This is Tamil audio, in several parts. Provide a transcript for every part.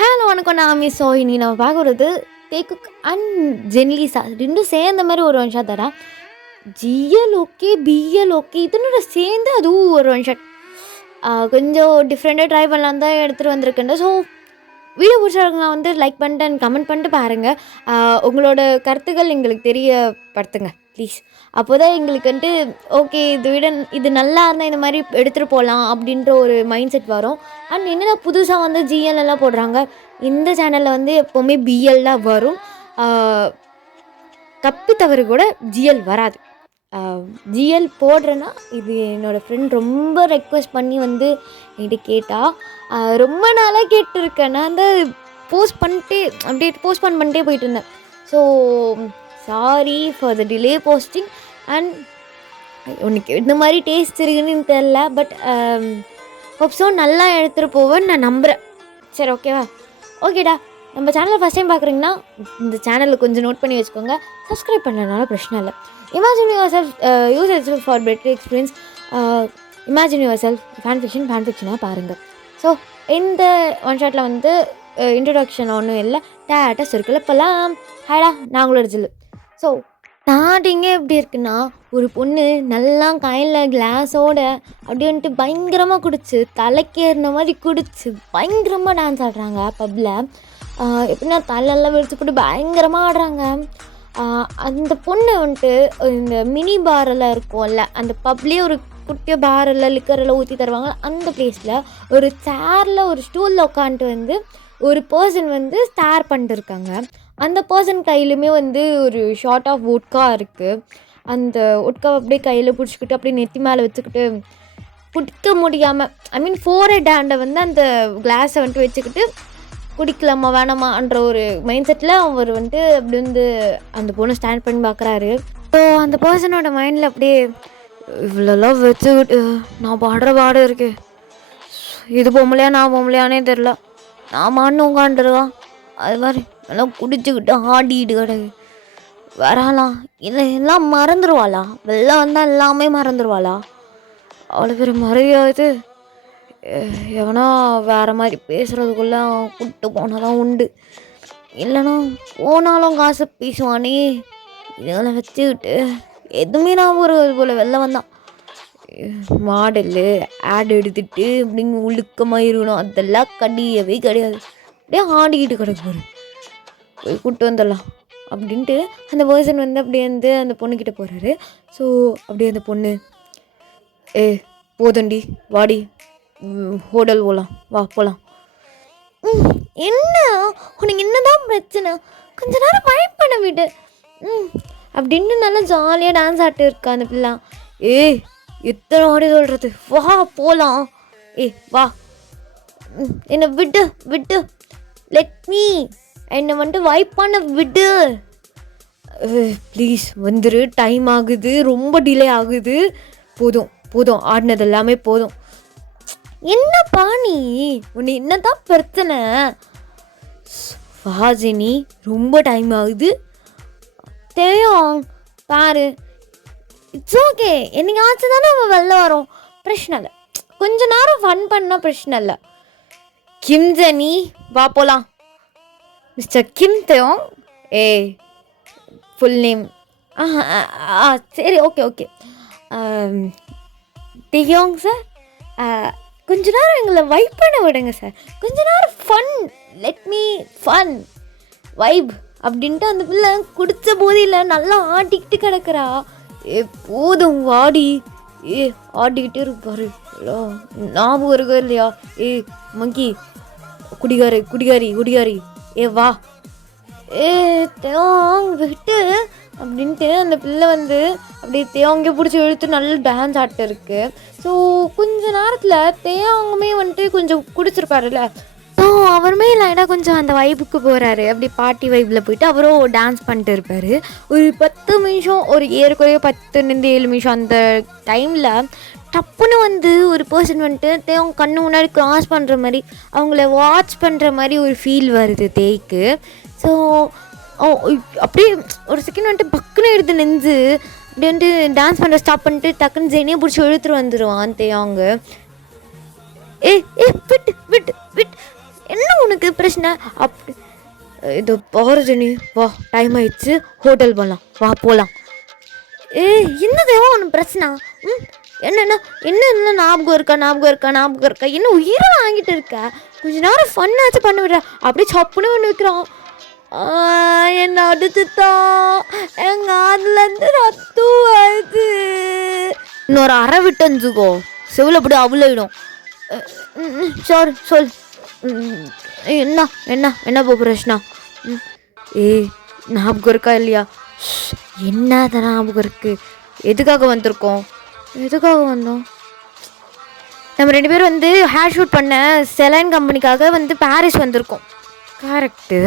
ஹலோ வணக்கம். நான் மிஸ் சோஹினி. நம்ம பார்க்குறது தேக்குக் அண்ட் ஜென்லிசா ரெண்டும் சேர்ந்த மாதிரி ஒரு ஒன் ஷாட் தரேன். ஜிஎல் ஓகே, பிஎல் ஓகே, இதனோட சேர்ந்து அதுவும் ஒரு ஒன் ஷாட் கொஞ்சம் டிஃப்ரெண்ட்டாக ட்ரை பண்ணலான்னு தான் எடுத்துகிட்டு வந்திருக்கேன். ஸோ வீடியோ பிடிச்சவங்க லைக் பண்ணிட்டு அண்ட் கமெண்ட் பண்ணிட்டு பாருங்கள். உங்களோட கருத்துக்கள் எங்களுக்கு தெரியப்படுத்துங்க ப்ளீஸ். அப்போ தான் எங்களுக்கு ஓகே இது நல்லா இருந்தால் இந்த மாதிரி எடுத்துகிட்டு போகலாம் அப்படின்ற ஒரு மைண்ட் செட் வரும். அண்ட் என்னென்ன புதுசாக ஜிஎல் எல்லாம் போடுறாங்க. இந்த சேனலில் எப்போவுமே பிஎல் தான் வரும். கப்பி தவறு கூட ஜிஎல் வராது. ஜிஎல் போடுறேன்னா இது என்னோடய ஃப்ரெண்ட் ரொம்ப ரெக்வெஸ்ட் பண்ணி என்கிட்ட கேட்டால் ரொம்ப நாளாக கேட்டுருக்கேன். நான் போஸ்ட் பண்ணிட்டே போயிட்டு இருந்தேன். So sorry for the delay posting. And உனக்கு இந்த மாதிரி டேஸ்ட் இருக்குன்னு தெரில, பட் ஹோப்ஸோ நல்லா எடுத்துகிட்டு போவேன்னு நான் நம்புகிறேன். சரி ஓகேவா? ஓகேடா. நம்ம சேனலை ஃபஸ்ட் டைம் பார்க்குறீங்கன்னா இந்த சேனலில் கொஞ்சம் நோட் பண்ணி வச்சுக்கோங்க. சப்ஸ்கிரைப் பண்ணனால பிரச்சனை இல்லை. Imagine yourself, use it for better experience. Imagine yourself ஃபேன்ஃபிக்ஷனாக பாருங்கள். ஸோ இந்த ஒன் ஷாட்டில் இன்ட்ரடக்ஷன் ஒன்றும் இல்லை, டேட்டா சர்க்கிள் இப்போல்லாம் ஹைடா நான் உங்களோட ஜில்லு. ஸோ ஸ்டார்டிங்கே எப்படி இருக்குன்னா, ஒரு பொண்ணு நல்லா கையில் கிளாஸோட அப்படின்ட்டு பயங்கரமாக குடிச்சு தலைக்கேறின மாதிரி குடிச்சு பயங்கரமாக டான்ஸ் ஆடுறாங்க பப்பில். எப்படின்னா தலையெல்லாம் வெடிச்சு போட்டு பயங்கரமாக ஆடுறாங்க. அந்த பொண்ணு இந்த மினி பாரெல்லாம் இருக்கும்ல, அந்த பப்லேயே ஒரு குட்டிய பாரெல்லாம் லிக்கரெல்லாம் ஊற்றி தருவாங்க. அந்த பிளேஸில் ஒரு சேரில் ஒரு ஸ்டூலில் உட்காந்துட்டு ஒரு பர்சன் ஸ்டார் பண்ணிட்டுருக்காங்க. அந்த பர்சன் கையிலுமே ஒரு ஷார்ட் ஆஃப் ஒட்கா இருக்குது. அந்த ஒட்காவை அப்படியே கையில் பிடிச்சிக்கிட்டு அப்படியே நெத்தி மேலே வச்சுக்கிட்டு குடிக்க முடியாமல் ஃபோர்ஹெட் ஹேண்டை அந்த கிளாஸை வச்சுக்கிட்டு குடிக்கலாமா வேணாமான்ற ஒரு மைண்ட் செட்டில் அவர் அப்படி அந்த பொண்ணை ஸ்டாண்ட் பண்ணி பார்க்குறாரு. ஸோ அந்த பர்சனோட மைண்டில் அப்படியே இவ்வளோலாம் வச்சுக்கிட்டு நான் பாடுற பாடு இருக்கு, இது பொம்பளையா நான் பொம்பளையானே தெரில, நான் மான்னு உட்காந்துருவான். அது மாதிரி எல்லாம் குடிச்சுக்கிட்டு ஆடிட்டு கிடக்கு வராலாம். எல்லாம் மறந்துடுவாளா? வெள்ளம் வந்தால் எல்லாமே மறந்துடுவாளா? அவ்வளோ பேர் மறையாது. எவனா வேறு மாதிரி பேசுகிறதுக்குள்ளே கூப்பிட்டு போனாலும் உண்டு, இல்லைனா போனாலும் காசு பேசுவானே. இதெல்லாம் வச்சுக்கிட்டு எதுவுமே நான் ஒரு போல் வெளில வந்தான் மாடலு ஆட் எடுத்துகிட்டு அப்படிங்க உழுக்கமாக இருக்கணும். அதெல்லாம் கிடையாது. அப்படியே ஆடிக்கிட்டு கிடக்கு, போய் கூப்பிட்டு வந்துடலாம் அப்படின்ட்டு அந்த பர்சன் அப்படியே அந்த பொண்ணுக்கிட்ட போகிறாரு. ஸோ அப்படியே அந்த பொண்ணு போதண்டி வாடி ஹோட்டல் போகலாம், வா போகலாம். என்ன உனக்கு என்னதான் பிரச்சனை, கொஞ்ச நேரம் வைப் பண்ண விடு அப்படின்ட்டு நல்லா ஜாலியாக டான்ஸ் ஆட்டு இருக்கா அந்த பிள்ளை. எத்தனை வாடி சொல்கிறது, வா போகலாம், வா என்னை விட்டு லெட் மீ, என்னை வைப் பண்ண விடு ப்ளீஸ், வந்துரு, டைம் ஆகுது, ரொம்ப டிலே ஆகுது, போதும் ஆடினது எல்லாமே போதும். என்னப்பா நீ, உன்னை என்னதான் பிரச்சனை? வாஜினி ரொம்ப டைம் ஆகுது, தெரியும் பாரு, இட்ஸ் ஓகே, என்னைக்காச்சும் தானே அவன் வெளில வரோம், பிரச்சனை இல்லை, கொஞ்ச நேரம் ஃபன் பண்ணால் பிரச்சனை இல்லை. கிம் ஜெனி வா போகலாம். மிஸ்டர் கிம் தேயோங், ஃபுல் நேம் சரி ஓகே தேயோங் சார், கொஞ்ச நேரம் எங்களை வைப் பண்ண விடுங்க சார், கொஞ்ச நேரம் fun, let me fun vibe அப்படின்ட்டு அந்த பிள்ளை குடித்த போதில் நல்லா ஆட்டிக்கிட்டு கிடக்குறா. போதும் வாடி, ஆடிக்கிட்டே இருப்பாரு, ஞாபகம் இருக்கா இல்லையா? மங்கி குடிகாரி வா தேவாங் விட்டு அப்படின்ட்டு அந்த பிள்ளை அப்படியே தேவாங்கே பிடிச்சி இழுத்து நல்லா டான்ஸ் ஆட்டு இருக்கு. ஸோ கொஞ்ச நேரத்தில் தேவாங்குமே கொஞ்சம் குடிச்சிருப்பாருல்ல, ஸோ அவருமே லைட்டாக கொஞ்சம் அந்த வைப்புக்கு போகிறாரு. அப்படி பார்ட்டி வைப்பில் போயிட்டு அவரும் டான்ஸ் பண்ணிட்டு இருப்பார். ஒரு 10 நிமிஷம், ஒரு ஏறக்குறைய 10-7 நிமிஷம் அந்த டைமில் டப்புன்னு ஒரு பர்சன் தேவங்க கண்ணு முன்னாடி க்ராஸ் பண்ணுற மாதிரி, அவங்கள வாட்ச் பண்ணுற மாதிரி ஒரு ஃபீல் வருது தேய்க்கு. ஸோ அப்படியே ஒரு செகண்ட் பக்குன்னு எடுத்து நெஞ்சு அப்படின்ட்டு டான்ஸ் பண்ணுற ஸ்டாப் பண்ணிட்டு டக்குன்னு ஜெனியை பிடிச்சி இழுத்துட்டு வந்துடுவான் தேவங்க. விட்டு என்ன உனக்கு பிரச்சனை அப்படி இது பாரு ஜெனி, வா டைம் ஆயிடுச்சு, ஹோட்டல் போகலாம், வா போகலாம். என்ன தேவா ஒன்று பிரச்சனை? என்னென்ன என்ன என்ன ஞாபகம் இருக்கா என்ன உயிரை வாங்கிட்டு இருக்க? கொஞ்ச நேரம் ஃபன்னாச்சும் பண்ண விடுற, அப்படியே சப்புன்னு பண்ணி வைக்கிறான். என்ன அடிச்சுதான் எங்க அதுலேருந்து ரத்தம் வருது. இன்னொரு அரை விட்டு அஞ்சுக்கோ, செவில் அப்படி அவ்வளோடும். சாரி சொல். என்ன என்ன என்ன பிரச்சனை? ஞாபகம் இருக்கா இல்லையா? என்னதான் ஞாபகம் இருக்கு? எதுக்காக வந்திருக்கோம்? எதுக்காக வந்தோம்? நம்ம 2 பேரும் வந்து ஹேர் ஷூட் பண்ண செலைன் கம்பெனிக்காக வந்து பாரிஸ் வந்திருக்கோம். கரெக்டு.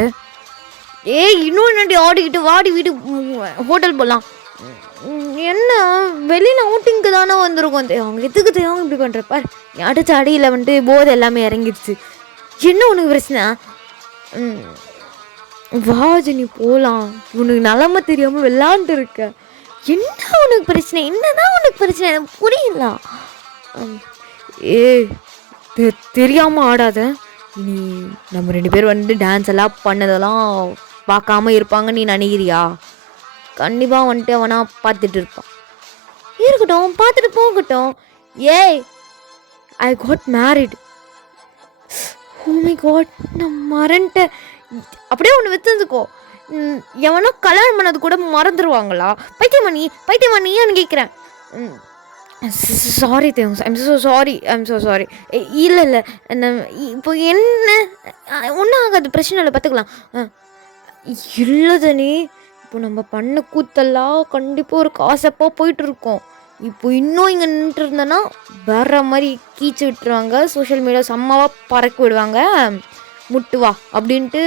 இன்னும் என்னடி ஆடிக்கிட்டு வாடி வீடு ஹோட்டல் போகலாம். என்ன வெளியில் அவுட்டிங்க்கு தானே வந்திருக்கோம். அவங்க எதுக்கு தெரியாமல் இப்படி பண்ணுறப்ப அடிச்ச அடியில் வந்துட்டு போதை எல்லாமே இறங்கிடுச்சு. என்ன உனக்கு பிரச்சனை? வாஜி போகலாம், உனக்கு நிலமை தெரியாமல் விளாண்டு இருக்க. என்ன உனக்கு பிரச்சனை? என்னதான் உனக்கு பிரச்சனை? எனக்கு புரியல. தெரியாமல் ஆடாத. இனி நம்ம 2 பேர் வந்து டான்ஸ் எல்லாம் பண்ணதெல்லாம் பார்க்காம இருப்பாங்க நீ நினைக்கிறியா? கண்டிப்பாக வந்துட்டு அவனா பார்த்துட்டு இருப்பான். இருக்கட்டும், பார்த்துட்டு போகட்டும். I got married. Oh my God, நான் மறந்துட்டேன். அப்படியே ஒன்று வச்சுக்கோ, எவனோ கல்யாணம் பண்ணது கூட மறந்துடுவாங்களா? பைத்தியமணியான்னு கேட்குறேன். Sorry thanks, I'm so sorry. இல்லை இப்போ என்ன ஒன்றும் ஆகாது, பிரச்சனை இல்லை, பார்த்துக்கலாம். இல்லை தனி, இப்போ நம்ம பண்ண கூத்தெல்லாம் கண்டிப்பாக ஒரு காசப்பாக போயிட்டுருக்கோம். இப்போ இன்னும் இங்கே நின்றுட்டு இருந்தேன்னா வேற மாதிரி கீச்சு விட்டுருவாங்க, சோஷியல் மீடியா செம்மாவாக பறக்க விடுவாங்க. முட்டுவா அப்படின்ட்டு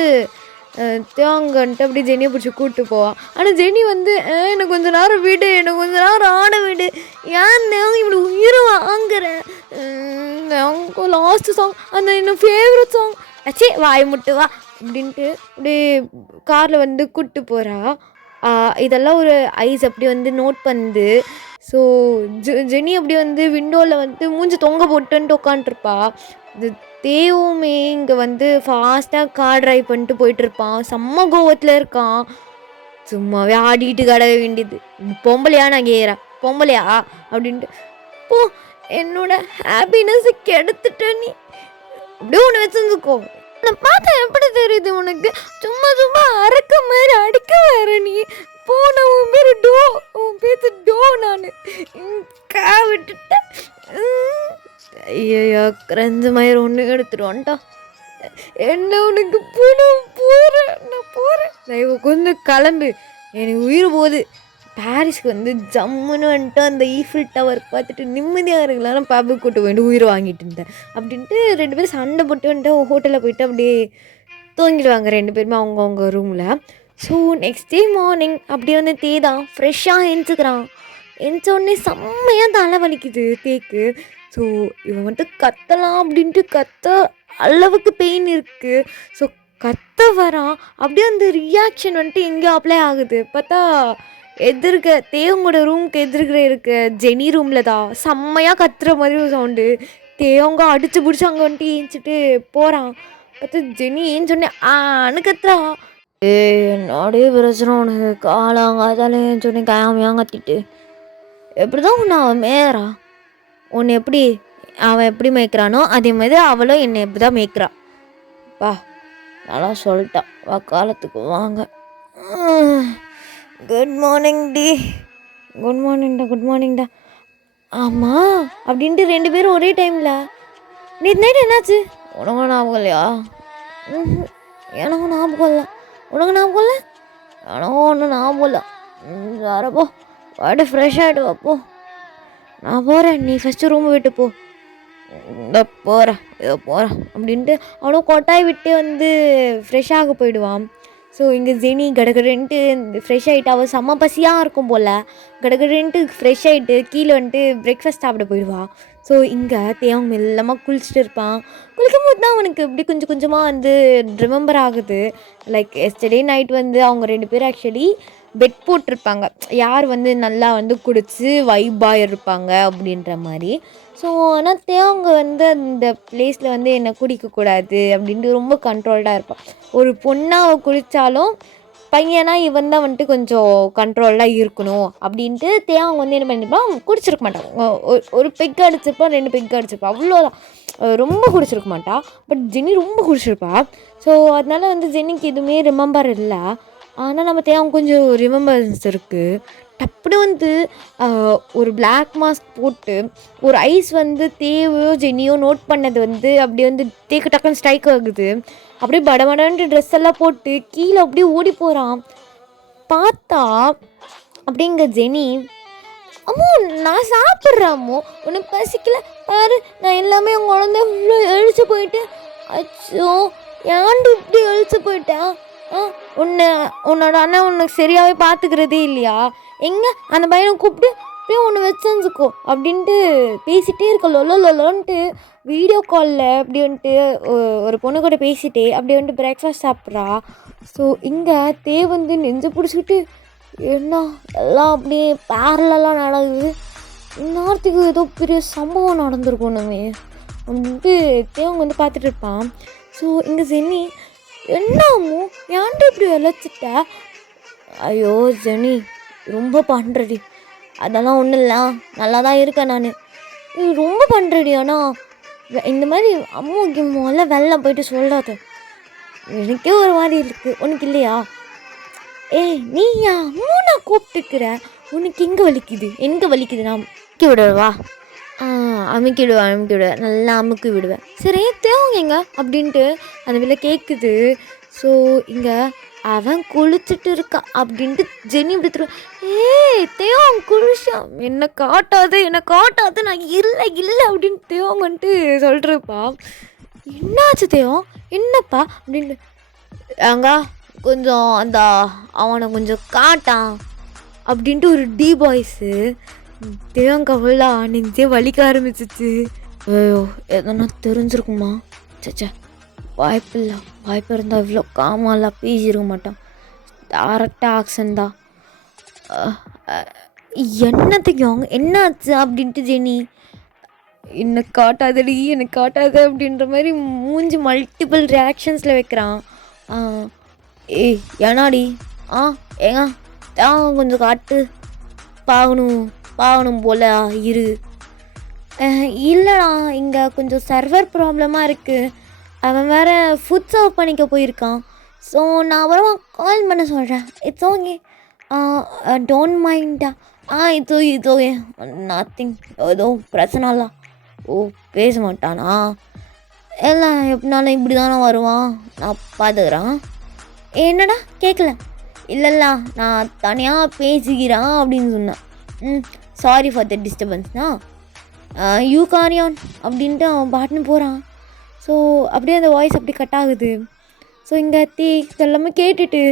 தேங்கன்ட்டு அப்படி ஜெனியை பிடிச்சி கூப்பிட்டு போவான். ஆனால் ஜெனி வந்து எனக்கு கொஞ்சம் நேரம் விடு, எனக்கு கொஞ்சம் நேரம் ஆட விடு, ஏன் தேங்க இப்படி உயிரை வாங்குறேன். லாஸ்ட்டு சாங் அந்த இன்னும் ஃபேவரட் சாங் ஆச்சே வாய் முட்டுவா அப்படின்ட்டு அப்படியே காரில் வந்து கூப்பிட்டு போகிறா. இதெல்லாம் ஒரு ஐஸ் அப்படி வந்து நோட் பண்ணுது. ஸோ ஜெனி அப்படி வந்து விண்டோவில் வந்து மூஞ்சி தொங்க போட்டுன்ட்டு உட்காண்ட்ருப்பா. இது தேவுமே இங்கே வந்து ஃபாஸ்ட்டாக கார் ட்ரைவ் பண்ணிட்டு போயிட்டுருப்பான், செம்ம கோவத்தில் இருக்கான். சும்மாவே ஆடிட்டு கிடக்க வேண்டியது. பொம்பளையா நான் கேட்குறேன், பொம்பளையா அப்படின்ட்டு போ, என்னோட ஹாப்பினஸ் கெடுத்துட்ட நீ. அப்படியே ஒன்று வச்சுருந்துக்கோ. நான் பார்த்தா எப்படி தெரியுது உனக்கு? சும்மா அறக்க மாதிரி அடிக்க வேற நீ. போன உன் பேர் டோ, உன் பேச்சு டோ. நான் விட்டுட்டேன். ஐயோ கிரஞ்ச மயிர் ஒன்று எடுத்துருவான்ட்டா. என்ன உனக்கு நான் போகிறேன். தயவு கொஞ்சம் கிளம்பு, எனக்கு உயிர் போகுது. பாரிஸ்க்கு வந்து ஜம்முன்னு வந்துட்டு அந்த ஈஃபில் டவர் பார்த்துட்டு நிம்மதியாக இருக்கலாம், பப்புக்கு கூட்டு போயிட்டு உயிர் வாங்கிட்டு இருந்தேன் அப்படின்ட்டு 2 பேரும் சண்டை போட்டு வந்துட்டு ஹோட்டலில் போயிட்டு அப்படியே தூங்கிடுவாங்க 2 பேருமே அவங்கவுங்க ரூமில். ஸோ நெக்ஸ்ட் டே மார்னிங் அப்படியே வந்து தேதான் ஃப்ரெஷ்ஷாக எழுந்துக்கிறான். எழுந்தோடனே செம்மையாக தலை வலிக்குது தேக்கு. ஸோ இவன் வந்துட்டு கத்தலாம் அப்படின்ட்டு கத்த அளவுக்கு பெயின் இருக்குது. ஸோ கத்த வரான். அப்படியே அந்த ரியாக்ஷன் வந்துட்டு எங்கேயோ அப்ளை ஆகுது. பார்த்தா எதிர்க்க தேவங்களோட ரூமுக்கு எதிர்க்கிற இருக்க ஜெனி ரூமில் தான் செம்மையாக கத்துற மாதிரி ஒரு சவுண்டு. தேவங்க அடித்து பிடிச்சி அங்கே வந்துட்டு ஏஞ்சிட்டு போகிறான். பார்த்தா ஜெனி ஏஞ்சோடனே ஆன்னு கத்துறா. என்னோடைய பிரச்சனை உனக்கு? காலாங்காதால ஏஞ்சோடனே காயாமையாக கத்திட்டு எப்படி தான் உன்னை அவன் மேயறா? உன்னை எப்படி அவன் எப்படி மேய்க்கிறானோ அதே மாதிரி அவளும் என்னை எப்படி தான் மேய்க்கிறா. பா நல்லா சொல்லிட்டான். காலத்துக்கு வாங்க. குட் மார்னிங் டி. குட் மார்னிங்டா. ஆமாம் அப்படின்ட்டு 2 பேரும் ஒரே டைமில். நேற்று நைட்டு என்னாச்சு? உனக்கு ஞாபகம் இல்லையா? எனக்கு ஞாபகம் இல்லை. உனக்கு ஞாபகம் இல்லை? எனக்கும் ஒன்றும் ஞாபகம் இல்லை. வரப்போ வாடி ஃப்ரெஷ் ஆகிட்டு வாப்போ. நான் போகிறேன், நீ ஃபஸ்ட்டு ரூமை விட்டு போ. இந்த போகிறேன் அப்படின்ட்டு அவனும் கொட்டாய் விட்டு வந்து ஃப்ரெஷ்ஷாக போயிடுவான். ஸோ இங்கே ஜெனி கடகடன்ட்டு ஃப்ரெஷ் ஆகிட்டு அவள் செம்ம பசியாக இருக்கும் போல் கடகடன்ட்டு ஃப்ரெஷ் ஆகிட்டு கீழே வந்துட்டு பிரேக்ஃபாஸ்ட் சாப்பிட போயிடுவாள். ஸோ இங்கே தேவன் மெல்லமாக குளிச்சுட்டு இருப்பான். குளிக்கும் போது தான் அவனுக்கு இப்படி கொஞ்சம் கொஞ்சமாக வந்து ரிமெம்பர் ஆகுது. லைக் எஸ்டர்டே நைட் வந்து அவங்க 2 பேரும் ஆக்சுவலி பெட் போட்டிருப்பாங்க, யார் வந்து நல்லா வந்து குடிச்சு வைபாக இருப்பாங்க அப்படின்ற மாதிரி. ஸோ ஆனால் தேவங்க வந்து அந்த பிளேஸில் வந்து என்னை குடிக்கக்கூடாது அப்படின்ட்டு ரொம்ப கண்ட்ரோல்டாக இருப்பாள். ஒரு பொண்ணாக அவள் குடித்தாலும் பையனா இவன் தான் வந்துட்டு கொஞ்சம் கண்ட்ரோல்டாக இருக்கணும் அப்படின்ட்டு தேவங்க வந்து என்ன பண்ணியிருப்பான், குடிச்சிருக்க மாட்டான். ஒரு பெக் அடிச்சிருப்பான், 2 பெக் அடிச்சிருப்பான், அவ்வளோதான். ரொம்ப குடிச்சிருக்க மாட்டாள். பட் ஜெனி ரொம்ப குடிச்சிருப்பா. ஸோ அதனால வந்து ஜெனிக்கு எதுவுமே ரிமெம்பர் இல்லை. ஆனால் நம்ம தேவங்க கொஞ்சம் ரிமெம்பரன்ஸ் இருக்குது. டப்புனு வந்து ஒரு பிளாக் மாஸ்க் போட்டு ஒரு ஐஸ் வந்து தேவையோ ஜெனியோ நோட் பண்ணது வந்து அப்படியே வந்து தேக்கு டக்குன்னு ஸ்ட்ரைக் ஆகுது. அப்படியே படபடன்ட்டு ட்ரெஸ் எல்லாம் போட்டு கீழே அப்படியே ஓடி போகிறான். பார்த்தா அப்படிங்க ஜெனி, அம்மோ நான் சாப்பிட்றேன், அம்மோ உனக்கு பசிக்கல பாரு, நான் எல்லாமே உங்கள் குழந்தை இவ்வளோ எழுச்சி போயிட்டு. அச்சோ ஏன்டி இப்படி எழுச்சி போயிட்டேன்? உன்னோட அண்ணன் உனக்கு சரியாகவே பார்த்துக்கிறதே இல்லையா? எங்கே அந்த பையனை கூப்பிட்டு அப்படியே ஒன்று வச்சுக்கோ அப்படின்ட்டு பேசிகிட்டே இருக்க லொல்லோன்ட்டு வீடியோ காலில் அப்படி வந்துட்டு ஒரு பொண்ணு கூட பேசிகிட்டே அப்படி வந்துட்டு பிரேக்ஃபாஸ்ட் சாப்பிட்றா. ஸோ இங்கே வந்து நெஞ்சு பிடிச்சிக்கிட்டு என்ன எல்லாம் அப்படியே பேரலெல்லாம் நடக்குது, இந்நேரத்துக்கு ஏதோ பெரிய சம்பவம் நடந்திருக்கணுமே அப்படின்ட்டு தேவங்க வந்து பார்த்துட்டு இருப்பான். ஸோ இங்கே ஜெனி, என்னமோ ஏன்ட்டு இப்படி விளைச்சிட்ட? ஐயோ ஜெனி ரொம்ப பண்ணுறடி, அதெல்லாம் ஒன்றும் இல்லை, நல்லா தான் இருக்கேன் நான். ரொம்ப பண்ணுறடி, ஆனால் இந்த மாதிரி அம்மாவுக்கு முதல்ல வெளில போயிட்டு சொல்லாத, எனக்கே ஒரு மாதிரி இருக்குது, உனக்கு இல்லையா? ஏய் நீயா அம்மா கூப்பிட்டுக்கிற, உனக்கு எங்கே வலிக்குது நான் அமுக்கி விடுவா? அமுக்கிவிடுவேன், நல்லா அமுக்கி விடுவேன். சரி தேவங்க எங்க அப்படின்ட்டு அந்த வெளில கேட்குது. ஸோ இங்கே அவன் குளிச்சுட்டு இருக்கான் அப்படின்ட்டு ஜெனி இப்படி தேவன் குளிச்சான், என்னை காட்டாது நான் இல்லை அப்படின்னு தேவங்க வந்துட்டு சொல்கிறப்பா. என்னாச்சு தேவம், என்னப்பா அப்படின்ட்டு, அங்க கொஞ்சம் அந்த அவனை கொஞ்சம் காட்டான் அப்படின்ட்டு ஒரு டி பாய்ஸு. தேவங்க அவ்வளோ நெஞ்சே வலிக்க ஆரம்பிச்சிச்சு. ஐயோ எதனா தெரிஞ்சிருக்குமா? சச்சா வாய்ப்பு இருந்தால் இவ்வளோ காமாலாம் பேசியிருக்க மாட்டான், டேரக்டாக ஆக்ஷன் தான். என்னத்தையும் என்னாச்சு அப்படின்ட்டு ஜெனி, என்னை காட்டாது அப்படின்ற மாதிரி மூஞ்சி மல்டிபிள் ரியாக்ஷன்ஸில் வைக்கிறான். ஏய் ஏனாடி ஏங்க கொஞ்சம் காட்டு, பார்க்கணும் போல இரு. இல்லைடா இங்கே கொஞ்சம் சர்வர் ப்ராப்ளமாக இருக்குது, அவன் வேறு ஃபுட் சர்வ் பண்ணிக்க போயிருக்கான். ஸோ நான் அப்புறமா கால் பண்ண சொல்கிறேன். இட்ஸ் ஓகே, டோன்ட் மைண்டா. இட்ஸ் ஓகே, நத்திங், ஏதோ பிரச்சனை இல்லை. ஓ பேச மாட்டானா? எல்லாம் எப்படினாலும் இப்படி தானே வருவான், நான் பார்த்துக்கிறேன். என்னடா கேட்கல? இல்லைல்ல நான் தனியாக பேசிக்கிறான் அப்படின்னு சொன்னேன். Sorry for the டிஸ்டர்பன்ஸ்னா, you chorion அப்படின்ட்டு அவன் பாட்டுன்னு போகிறான். ஸோ அப்படியே அந்த வாய்ஸ் அப்படி கட் ஆகுது. ஸோ இங்கே இதெல்லாமே கேட்டுட்டு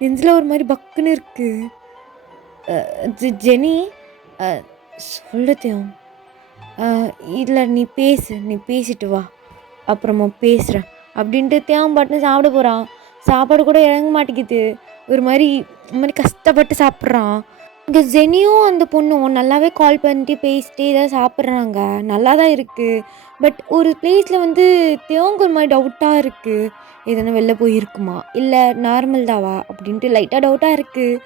நெஞ்சில் ஒரு மாதிரி பக்குன்னு இருக்குது. ஜெனி சொல்லத்தையும் இல்லை நீ பேசிட்டு வா, அப்புறமா பேசுகிறேன் அப்படின்ட்டு தேவன் பாட்டுன்னு சாப்பிட போகிறான். சாப்பாடு கூட இறங்க மாட்டேங்குது, ஒரு மாதிரி கஷ்டப்பட்டு சாப்பிட்றான். இங்கே ஜெனியும் அந்த பொண்ணும் நல்லாவே கால் பண்ணிட்டு பேசிட்டே தான் சாப்பிட்றாங்க, நல்லா தான் இருக்குது. பட் ஒரு பிளேஸில் வந்து தேவங்க ஒரு மாதிரி டவுட்டாக இருக்குது, எதனா வெளில போயிருக்குமா இல்லை நார்மல் தாவா அப்படின்ட்டு லைட்டாக டவுட்டாக இருக்குது.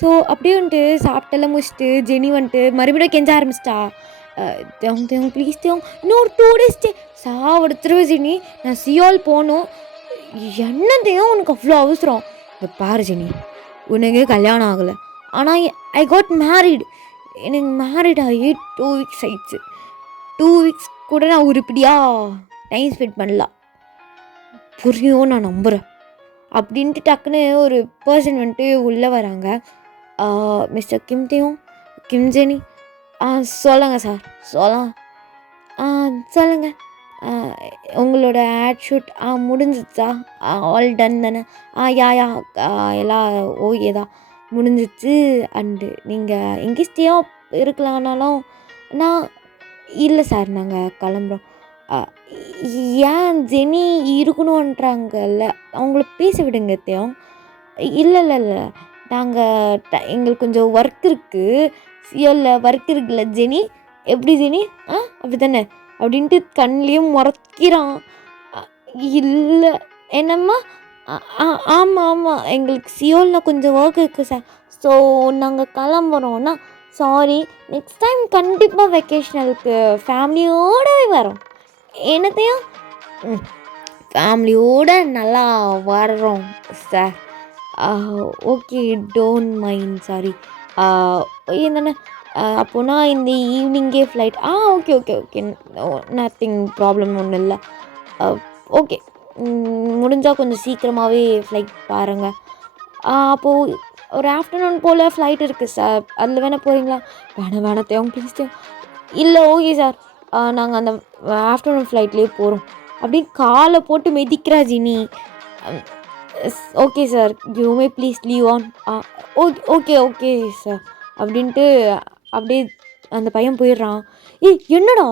ஸோ அப்படியே வந்துட்டு சாப்பிட்டெல்லாம் முடிச்சுட்டு ஜெனி வந்துட்டு மறுபடியும் கெஞ்ச ஆரம்பிச்சிட்டா. தேவங்க ப்ளீஸ் தேவங்க இன்னும் ஒரு 2 days சாவடுத்துருவே ஜெனி, நான் சியோல் போகணும். என்னத்தையும் உனக்கு அவ்வளோ அவசரம்? இந்த பாரு ஜெனி, உனக்கு கல்யாணம் ஆகலை, ஆனால் ஐ காட் மேரிட், எனக்கு மேரிட் ஆகி 2 weeks ஆயிடுச்சு. 2 weeks கூட நான் உருப்படியாக டைம் ஸ்பெண்ட் பண்ணலாம், புரியும் நான் நம்புகிறேன் அப்படின்ட்டு டக்குன்னு ஒரு பர்சன் வந்துட்டு உள்ளே வராங்க. மிஸ்டர் கிம் ஜெனி, சொல்லுங்கள் சார், சொல்லுங்கள், உங்களோட ஆட் ஷூட் முடிஞ்சிச்சா? ஆல் டன் தானே? யா எல்லாம் ஓகே தான், முடிஞ்சிச்சு. அண்டு நீங்கள் எங்கே ஸ்டேயாக இருக்கலான்னாலும் நான் இல்லை சார் நாங்கள் கிளம்புறோம். ஏன் ஜெனி இருக்கணுன்றாங்கல்ல, அவங்கள பேச விடுங்க தேவம். இல்லை நாங்கள் எங்களுக்கு கொஞ்சம் ஒர்க் இருக்குது, சிஎல்ல ஒர்க் இருக்குல்ல ஜெனி, எப்படி ஜெனி அப்படி தானே அப்படின்ட்டு கண்லேயும் முறைக்கிறான். இல்லை என்னம்மா, ஆமாம் ஆமாம் எங்களுக்கு சியோலில் கொஞ்சம் ஒர்க் இருக்குது சார், ஸோ நாங்கள் கிளம்புறோன்னா சாரி, நெக்ஸ்ட் டைம் கண்டிப்பாக வெக்கேஷனலுக்கு ஃபேமிலியோடவே வரோம். என்னத்தையும் ஃபேமிலியோடு நல்லா வர்றோம் sir. Okay, don't mind, sorry. என்னென்ன அப்போனா இந்த ஈவினிங்கே flight? Okay okay okay, nothing problem, ஒன்றும் இல்லை. ஓகே, முடிஞ்சால் கொஞ்சம் சீக்கிரமாகவே ஃப்ளைட் பாருங்கள். அப்போது ஒரு ஆஃப்டர்நூன் போல் ஃப்ளைட் இருக்குது சார், அதில் வேணால் போகிறீங்களா? வேணாம் தேவங்க ப்ளீஸ் தேவ். இல்லை ஓகே சார், நாங்கள் அந்த ஆஃப்டர்நூன் ஃப்ளைட்லேயே போகிறோம் அப்படின்னு காலை போட்டு மிதிக்கிறா Jini. Okay sir, you may please leave on. Okay okay okay sir அப்படின்ட்டு அப்படியே அந்த பையன் போயிடுறான். என்னடா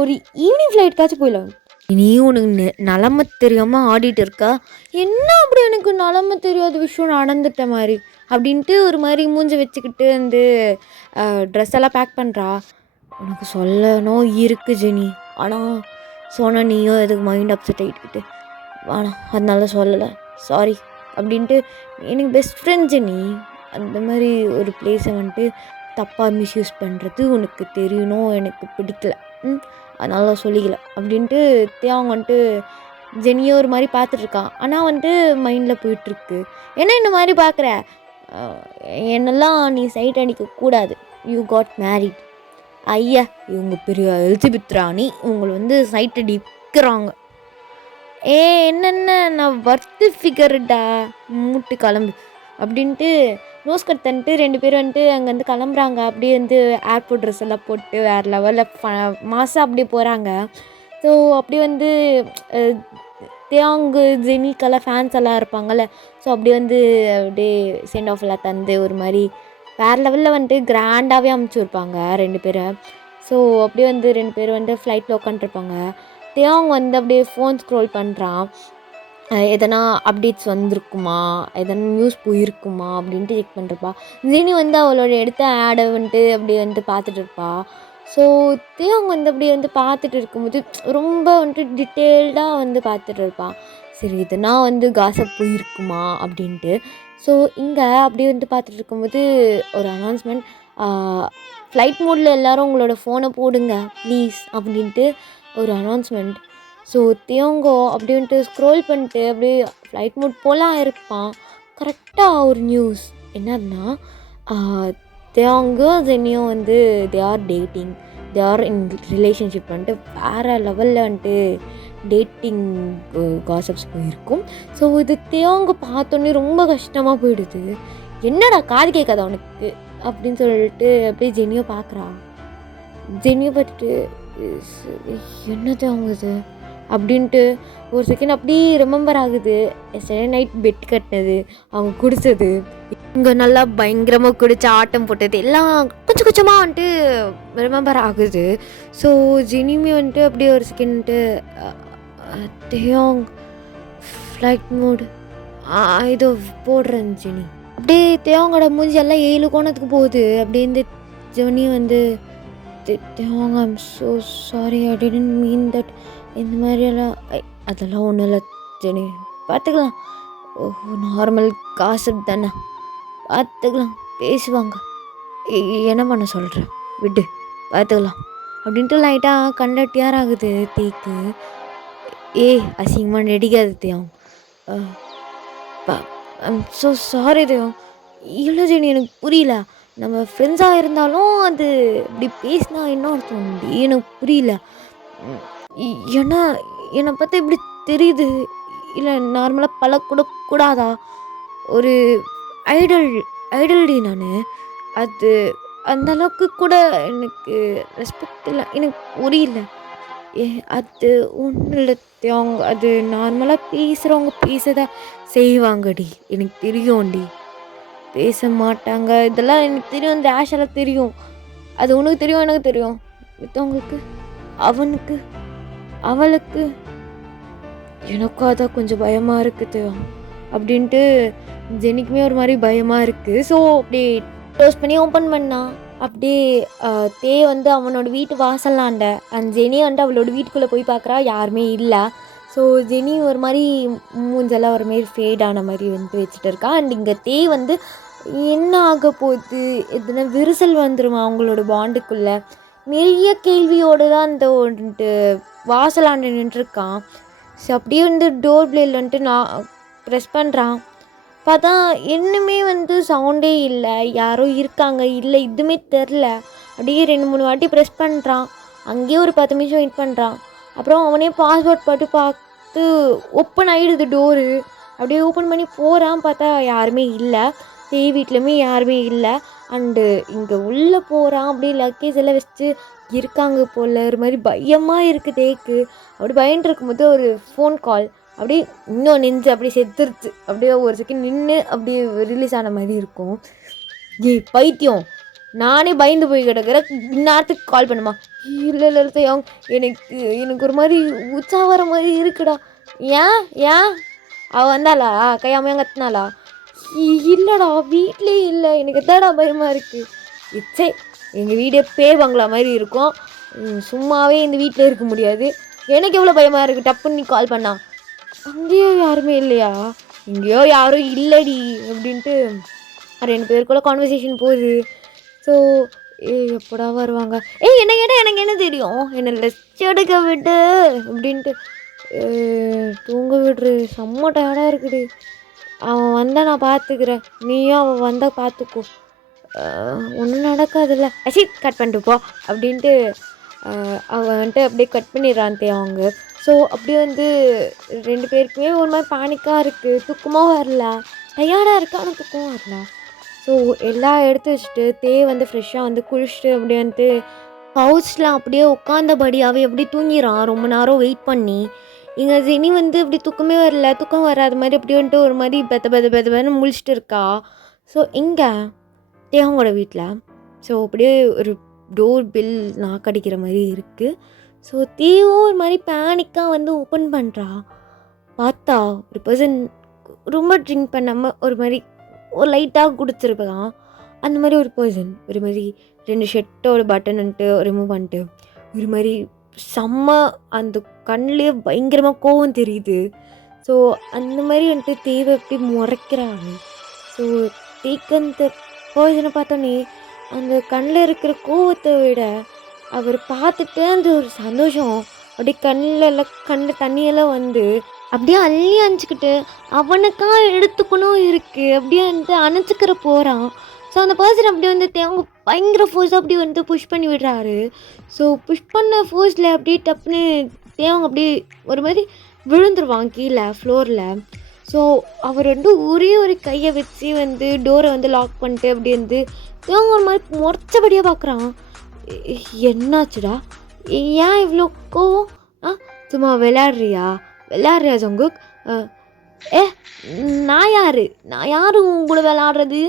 ஒரு ஈவினிங் ஃப்ளைட்காச்சும் போயிடலாம், நீ உனக்கு நிலமை தெரியாமல் ஆடிட்டு இருக்கா, என்ன அப்படி எனக்கு நிலமை தெரியாத விஷயம் நடந்துட்ட மாதிரி அப்படின்ட்டு ஒரு மாதிரி மூஞ்சி வச்சுக்கிட்டு வந்து ட்ரெஸ் எல்லாம் பேக் பண்ணுறா. உனக்கு சொல்லணும் இருக்குது ஜெனி, ஆனால் சொன்னால் நீயோ எதுக்கு மைண்ட் அப்செட் ஆகிட்டுக்கிட்டு வேணாம், அதனால சொல்லலை, சாரி அப்படின்ட்டு. எனக்கு பெஸ்ட் ஃப்ரெண்ட் ஜெனி, அந்த மாதிரி ஒரு பிளேஸை வந்துட்டு தப்பாக மிஸ்யூஸ் பண்ணுறது உனக்கு தெரியணும், எனக்கு பிடிக்கல, அதனால சொல்லிக்கல அப்படின்ட்டு தேவங்க வந்துட்டு ஜெனியோ ஒரு மாதிரி பார்த்துட்ருக்கான். ஆனால் வந்துட்டு மைண்டில் போயிட்டுருக்கு, என்ன இந்த மாதிரி பார்க்குற, என்னெல்லாம் நீ சைட் அடிக்கக்கூடாது, யூ காட் மேரிட். ஐயா இவங்க பெரிய எலிசபெத் ராணி இவங்களை வந்து சைட் அடிக்கிறாங்க. என்னென்ன நான் வர்த்து ஃபிகருடா, மூட்டு கிளம்பு அப்படின்ட்டு நோஸ் கட் தந்துட்டு 2 பேரும் வந்துட்டு அங்கேருந்து கிளம்புறாங்க. அப்படியே வந்து ஏர்போர்ட் ட்ரெஸ் எல்லாம் போட்டு வேறு லெவலில் மாதம் அப்படியே போகிறாங்க. ஸோ அப்படியே வந்து தேங்கு ஜெனிக்கெல்லாம் ஃபேன்ஸ் எல்லாம் இருப்பாங்கள்ல, ஸோ அப்படியே வந்து அப்படியே சென்ட் ஆஃப் எல்லாம் தந்து ஒரு மாதிரி வேறு லெவலில் வந்துட்டு கிராண்டாகவே அமுச்சு வைப்பாங்க 2 பேரை. ஸோ அப்படியே வந்து 2 பேர் வந்து ஃப்ளைட்டில் உட்காந்துருப்பாங்க. தேவங்க வந்து அப்படியே ஃபோன் ஸ்க்ரோல் பண்ணுறான், எதனா அப்டேட்ஸ் வந்திருக்குமா, எதனா நியூஸ் போயிருக்குமா அப்படின்ட்டு செக் பண்ணுறப்பா. ஜெனி வந்து அவளோட எடுத்த ஆடை வந்துட்டு அப்படியே வந்து பார்த்துட்டு இருப்பா. ஸோ தேவங்க வந்து அப்படியே வந்து பார்த்துட்டு இருக்கும்போது ரொம்ப வந்துட்டு டீட்டெயில்டாக வந்து பார்த்துட்டு இருப்பான். சரி எதனா வந்து காசப் போயிருக்குமா அப்படின்ட்டு. ஸோ இங்கே அப்படியே வந்து பார்த்துட்டு இருக்கும்போது ஒரு அனௌன்ஸ்மெண்ட், ஃப்ளைட் மோடில் எல்லோரும் உங்களோட ஃபோனை போடுங்க ப்ளீஸ் அப்படின்ட்டு ஒரு அனௌன்ஸ்மெண்ட். ஸோ தேவங்கோ அப்படின்ட்டு ஸ்க்ரோல் பண்ணிட்டு அப்படியே ஃப்ளைட் மோட் போலாம் இருப்பான். கரெக்டாக ஒரு நியூஸ் என்னதுன்னா, தேவங்கோ ஜெனியும் வந்து they are dating, they are in relationship வந்துட்டு வேறு லெவலில் வந்துட்டு டேட்டிங் காசப்ஸ் போயிருக்கும். ஸோ இது தேவங்க பார்த்தோன்னே ரொம்ப கஷ்டமாக போயிடுது. என்னடா காது கேட்காத அவனுக்கு அப்படின்னு சொல்லிட்டு அப்படியே ஜெனியை பார்க்குறா. ஜெனியை பார்த்துட்டு என்னது அவங்க இது அப்படின்ட்டு ஒரு செகண்ட் அப்படி ரிமெம்பர் ஆகுது. எஸ்டர்டே நைட் பெட் கட்டினது, அவங்க குடித்தது, இங்கே நல்லா பயங்கரமாக குடித்த ஆட்டம் போட்டது எல்லாம் கொஞ்சம் கொஞ்சமாக வந்துட்டு ரிமெம்பர் ஆகுது. ஸோ ஜெனிமே வந்துட்டு அப்படியே ஒரு செகண்ட்டு தேயோங் ஃப்ளைட் மோடு இதோ போடுறேன் ஜெனி. அப்படியே தேவங்கோட மூஞ்சி எல்லாம் 7 கோணத்துக்கு போகுது. அப்படியே இந்த ஜெனி வந்து தேவங்க I'm so sorry, I didn't mean that, இந்த மாதிரியெல்லாம் அதெல்லாம் ஒன்றும் இல்லை ஜெனி, பார்த்துக்கலாம், நார்மல் காசு தானே, பார்த்துக்கலாம், பேசுவாங்க, என்ன பண்ண சொல்கிறேன் விட்டு பார்த்துக்கலாம் அப்படின்ட்டு லைட்டாக கண்ட டியார் ஆகுது தேக்கு. அசிங்கமாக நடிக்காது தேவம், ஐம் ஸோ சாரி தேவம். இல்லை ஜெனி எனக்கு புரியல, நம்ம ஃப்ரெண்ட்ஸாக இருந்தாலும் அது இப்படி பேசினா என்ன அர்த்தம் எனக்கு புரியல. ஏன்னா என்னை பார்த்தா இப்படி தெரியுது, இல்லை நார்மலாக பழக்கூடாதா, ஒரு ஐடல்டி நான், அது அந்தளவுக்கு கூட எனக்கு ரெஸ்பெக்ட் இல்லை, எனக்கு புரியல. அது ஒன்றும் இல்லை தேவங்க, அது நார்மலாக பேசுகிறவங்க பேசதான் செய்வாங்கடி, எனக்கு தெரியும்டி, பேச மாட்டாங்க, இதெல்லாம் எனக்கு தெரியும், இந்த ஆஷெல்லாம் தெரியும், அது உனக்கு தெரியும் எனக்கு தெரியும், மற்றவங்களுக்கு அவனுக்கு அவளுக்கு எனக்கும் அதான் கொஞ்சம் பயமாக இருக்குது அப்படின்ட்டு ஜெனிக்குமே ஒரு மாதிரி பயமாக இருக்குது. ஸோ அப்படியே க்ளோஸ் பண்ணி ஓப்பன் பண்ணான். அப்படியே தே வந்து அவனோட வீட்டு வாசல்லாண்ட அந்த ஜெனி வந்து அவளோட வீட்டுக்குள்ளே போய் பார்க்குறா, யாருமே இல்லை. ஸோ ஜெனி ஒரு மாதிரி மூஞ்செல்லாம் ஒரு மாதிரி ஃபேட் ஆன மாதிரி வந்து வச்சுட்டு இருக்கா. அண்ட் இங்கே தே வந்து என்ன ஆக போகுது, எதுனா விரிசல் வந்துருமா அவங்களோட பாண்டுக்குள்ளே, நிறைய கேள்வியோடு தான் அந்த வந்துட்டு வாசலாண்டு நின்றுருக்கான். ஸோ அப்படியே வந்து டோர் பிளேயில் வந்துட்டு நான் ப்ரெஸ் பண்ணுறான். பார்த்தா இன்னுமே வந்து சவுண்டே இல்லை, யாரோ இருக்காங்க இல்லை இதுவுமே தெரில. அப்படியே 2-3 வாட்டி ப்ரெஸ் பண்ணுறான். அங்கேயே ஒரு 10 நிமிஷம் வெயிட் பண்ணுறான். அப்புறம் அவனே பாஸ்வேர்ட் போட்டு பார்த்து ஓப்பன் ஆகிடுது டோரு. அப்படியே ஓப்பன் பண்ணி போகிறான். பார்த்தா யாருமே இல்லை, வீட்லையுமே யாருமே இல்லை. அண்டு இங்கே உள்ளே போகிறான். அப்படியே லக்கேஜ் எல்லாம் வச்சு இருக்காங்க போல். ஒரு மாதிரி பயமாக இருக்குது தேக்கு. அப்படி பயன்ட்டு இருக்கும்போது ஒரு ஃபோன் கால். அப்படியே இன்னும் நெஞ்சு அப்படியே செத்துருச்சு. அப்படியே ஒரு செகண்ட் நின்று அப்படியே ரிலீஸ் ஆன மாதிரி இருக்கும். பைத்தியம், நானே பயந்து போய் கிடக்கிறேன், இந்நேரத்துக்கு கால் பண்ணுமா? இல்லை இல்லை எனக்கு ஒரு மாதிரி உச்சா வர மாதிரி இருக்குடா. ஏன் ஏன் அவள் வந்தாளா? கையாமையாக கத்துனாளா? இல்லைடா, வீட்லேயே இல்லை, எனக்கு எதாடா பயமாக இருக்குது. இச்சே, எங்கள் வீடே பேய் பங்களா மாதிரி இருக்கும், சும்மாவே இந்த வீட்டில் இருக்க முடியாது, எனக்கு எவ்வளோ பயமாக இருக்குது. டப்புன்னு நீ கால் பண்ணா, அங்கேயோ யாருமே இல்லையா? இங்கேயோ யாரும் இல்லடி அப்படின்ட்டு 2 பேருக்குள்ள கான்வர்சேஷன் போகுது. ஸோ எப்படா வருவாங்க? என்ன கேட்டால் எனக்கு என்ன தெரியும், என்னை லெஸ்ட் எடுக்க விட்டு அப்படின்ட்டு தூங்க விடுறு, செம்ம டயர்டாக இருக்குது. அவன் வந்தால் நான் பார்த்துக்கிறேன், நீயும் அவன் வந்தால் பார்த்துக்கோ, ஒன்றும் நடக்காதுல்ல, கட் பண்ணிட்டு போ அப்படின்ட்டு அவன் வந்துட்டு அப்படியே கட் பண்ணிடுறான் அவங்க. ஸோ அப்படியே வந்து 2 பேருக்குமே ஒரு மாதிரி பேனிக்காக இருக்குது. தூக்கமாக வரல, டயர்டாக இருக்குது, ஆனால் தூக்கம் வரல. ஸோ எல்லாம் எடுத்து வச்சுட்டு வந்து ஃப்ரெஷ்ஷாக வந்து குளிச்சுட்டு அப்படியே வந்துட்டு ஹவுஸில் அப்படியே உட்காந்தபடியாகவே எப்படி தூங்கிடான். ரொம்ப நேரம் வெயிட் பண்ணி இங்கே ஜெனி வந்து இப்படி தூக்கமே வரல, தூக்கம் வராது மாதிரி அப்படி வந்துட்டு ஒரு மாதிரி பெத முழிச்சிட்டு இருக்கா. ஸோ இங்கே தேவங்களோட வீட்டில் ஸோ அப்படியே ஒரு டோர் பில் நாக்கடிக்கிற மாதிரி இருக்குது. ஸோ தேவும் ஒரு மாதிரி பேனிக்காக வந்து ஓப்பன் பண்ணுறா. பார்த்தா ஒரு பர்சன் ரொம்ப ட்ரிங்க் பண்ணாமல் ஒரு மாதிரி ஒரு லைட்டாக குடிச்சிருப்பான். அந்த மாதிரி ஒரு பர்சன் ஒரு மாதிரி 2 ஷர்ட்டோட பட்டன் வந்துட்டு ரிமூவ் பண்ணிட்டு ஒரு மாதிரி செம்ம அந்த கண்ணிலே பயங்கரமாக கோவம் தெரியுது. ஸோ அந்த மாதிரி வந்துட்டு தேவை எப்படி முறைக்கிறாங்க. ஸோ அந்த பர்சனை பார்த்தோன்னே அந்த கண்ணில் இருக்கிற கோவத்தை விட அவர் பார்த்துட்டு அந்த ஒரு சந்தோஷம் அப்படியே கண்ணில் தண்ணியெல்லாம் வந்து அப்படியே அள்ளி அணைச்சிக்கிட்டு அவனுக்காக எடுத்துக்கணும் இருக்குது, அப்படியே வந்துட்டு அணைச்சிக்கிற போகிறான். ஸோ அந்த பர்சன் அப்படி வந்துட்டு அவங்க பயங்கர ஃபோர்ஸாக அப்படி வந்து புஷ் பண்ணி விடுறாரு. ஸோ புஷ் பண்ண ஃபோர்ஸில் அப்படியே டப்புன்னு தேவங்க அப்படியே ஒரு மாதிரி விழுந்துருவான் கீழே ஃப்ளோரில். ஸோ அவர் வந்து ஒரே ஒரு கையை வச்சு வந்து டோரை வந்து லாக் பண்ணிட்டு அப்படி வந்து தேவங்க ஒரு மாதிரி முறைச்சபடியாக பார்க்குறான். என்னாச்சுடா, ஏன் இவ்வளோ கோவம்? சும்மா விளையாடுறியா ஜங்குக்? நான் யார் உங்க கூட விளையாடுறது?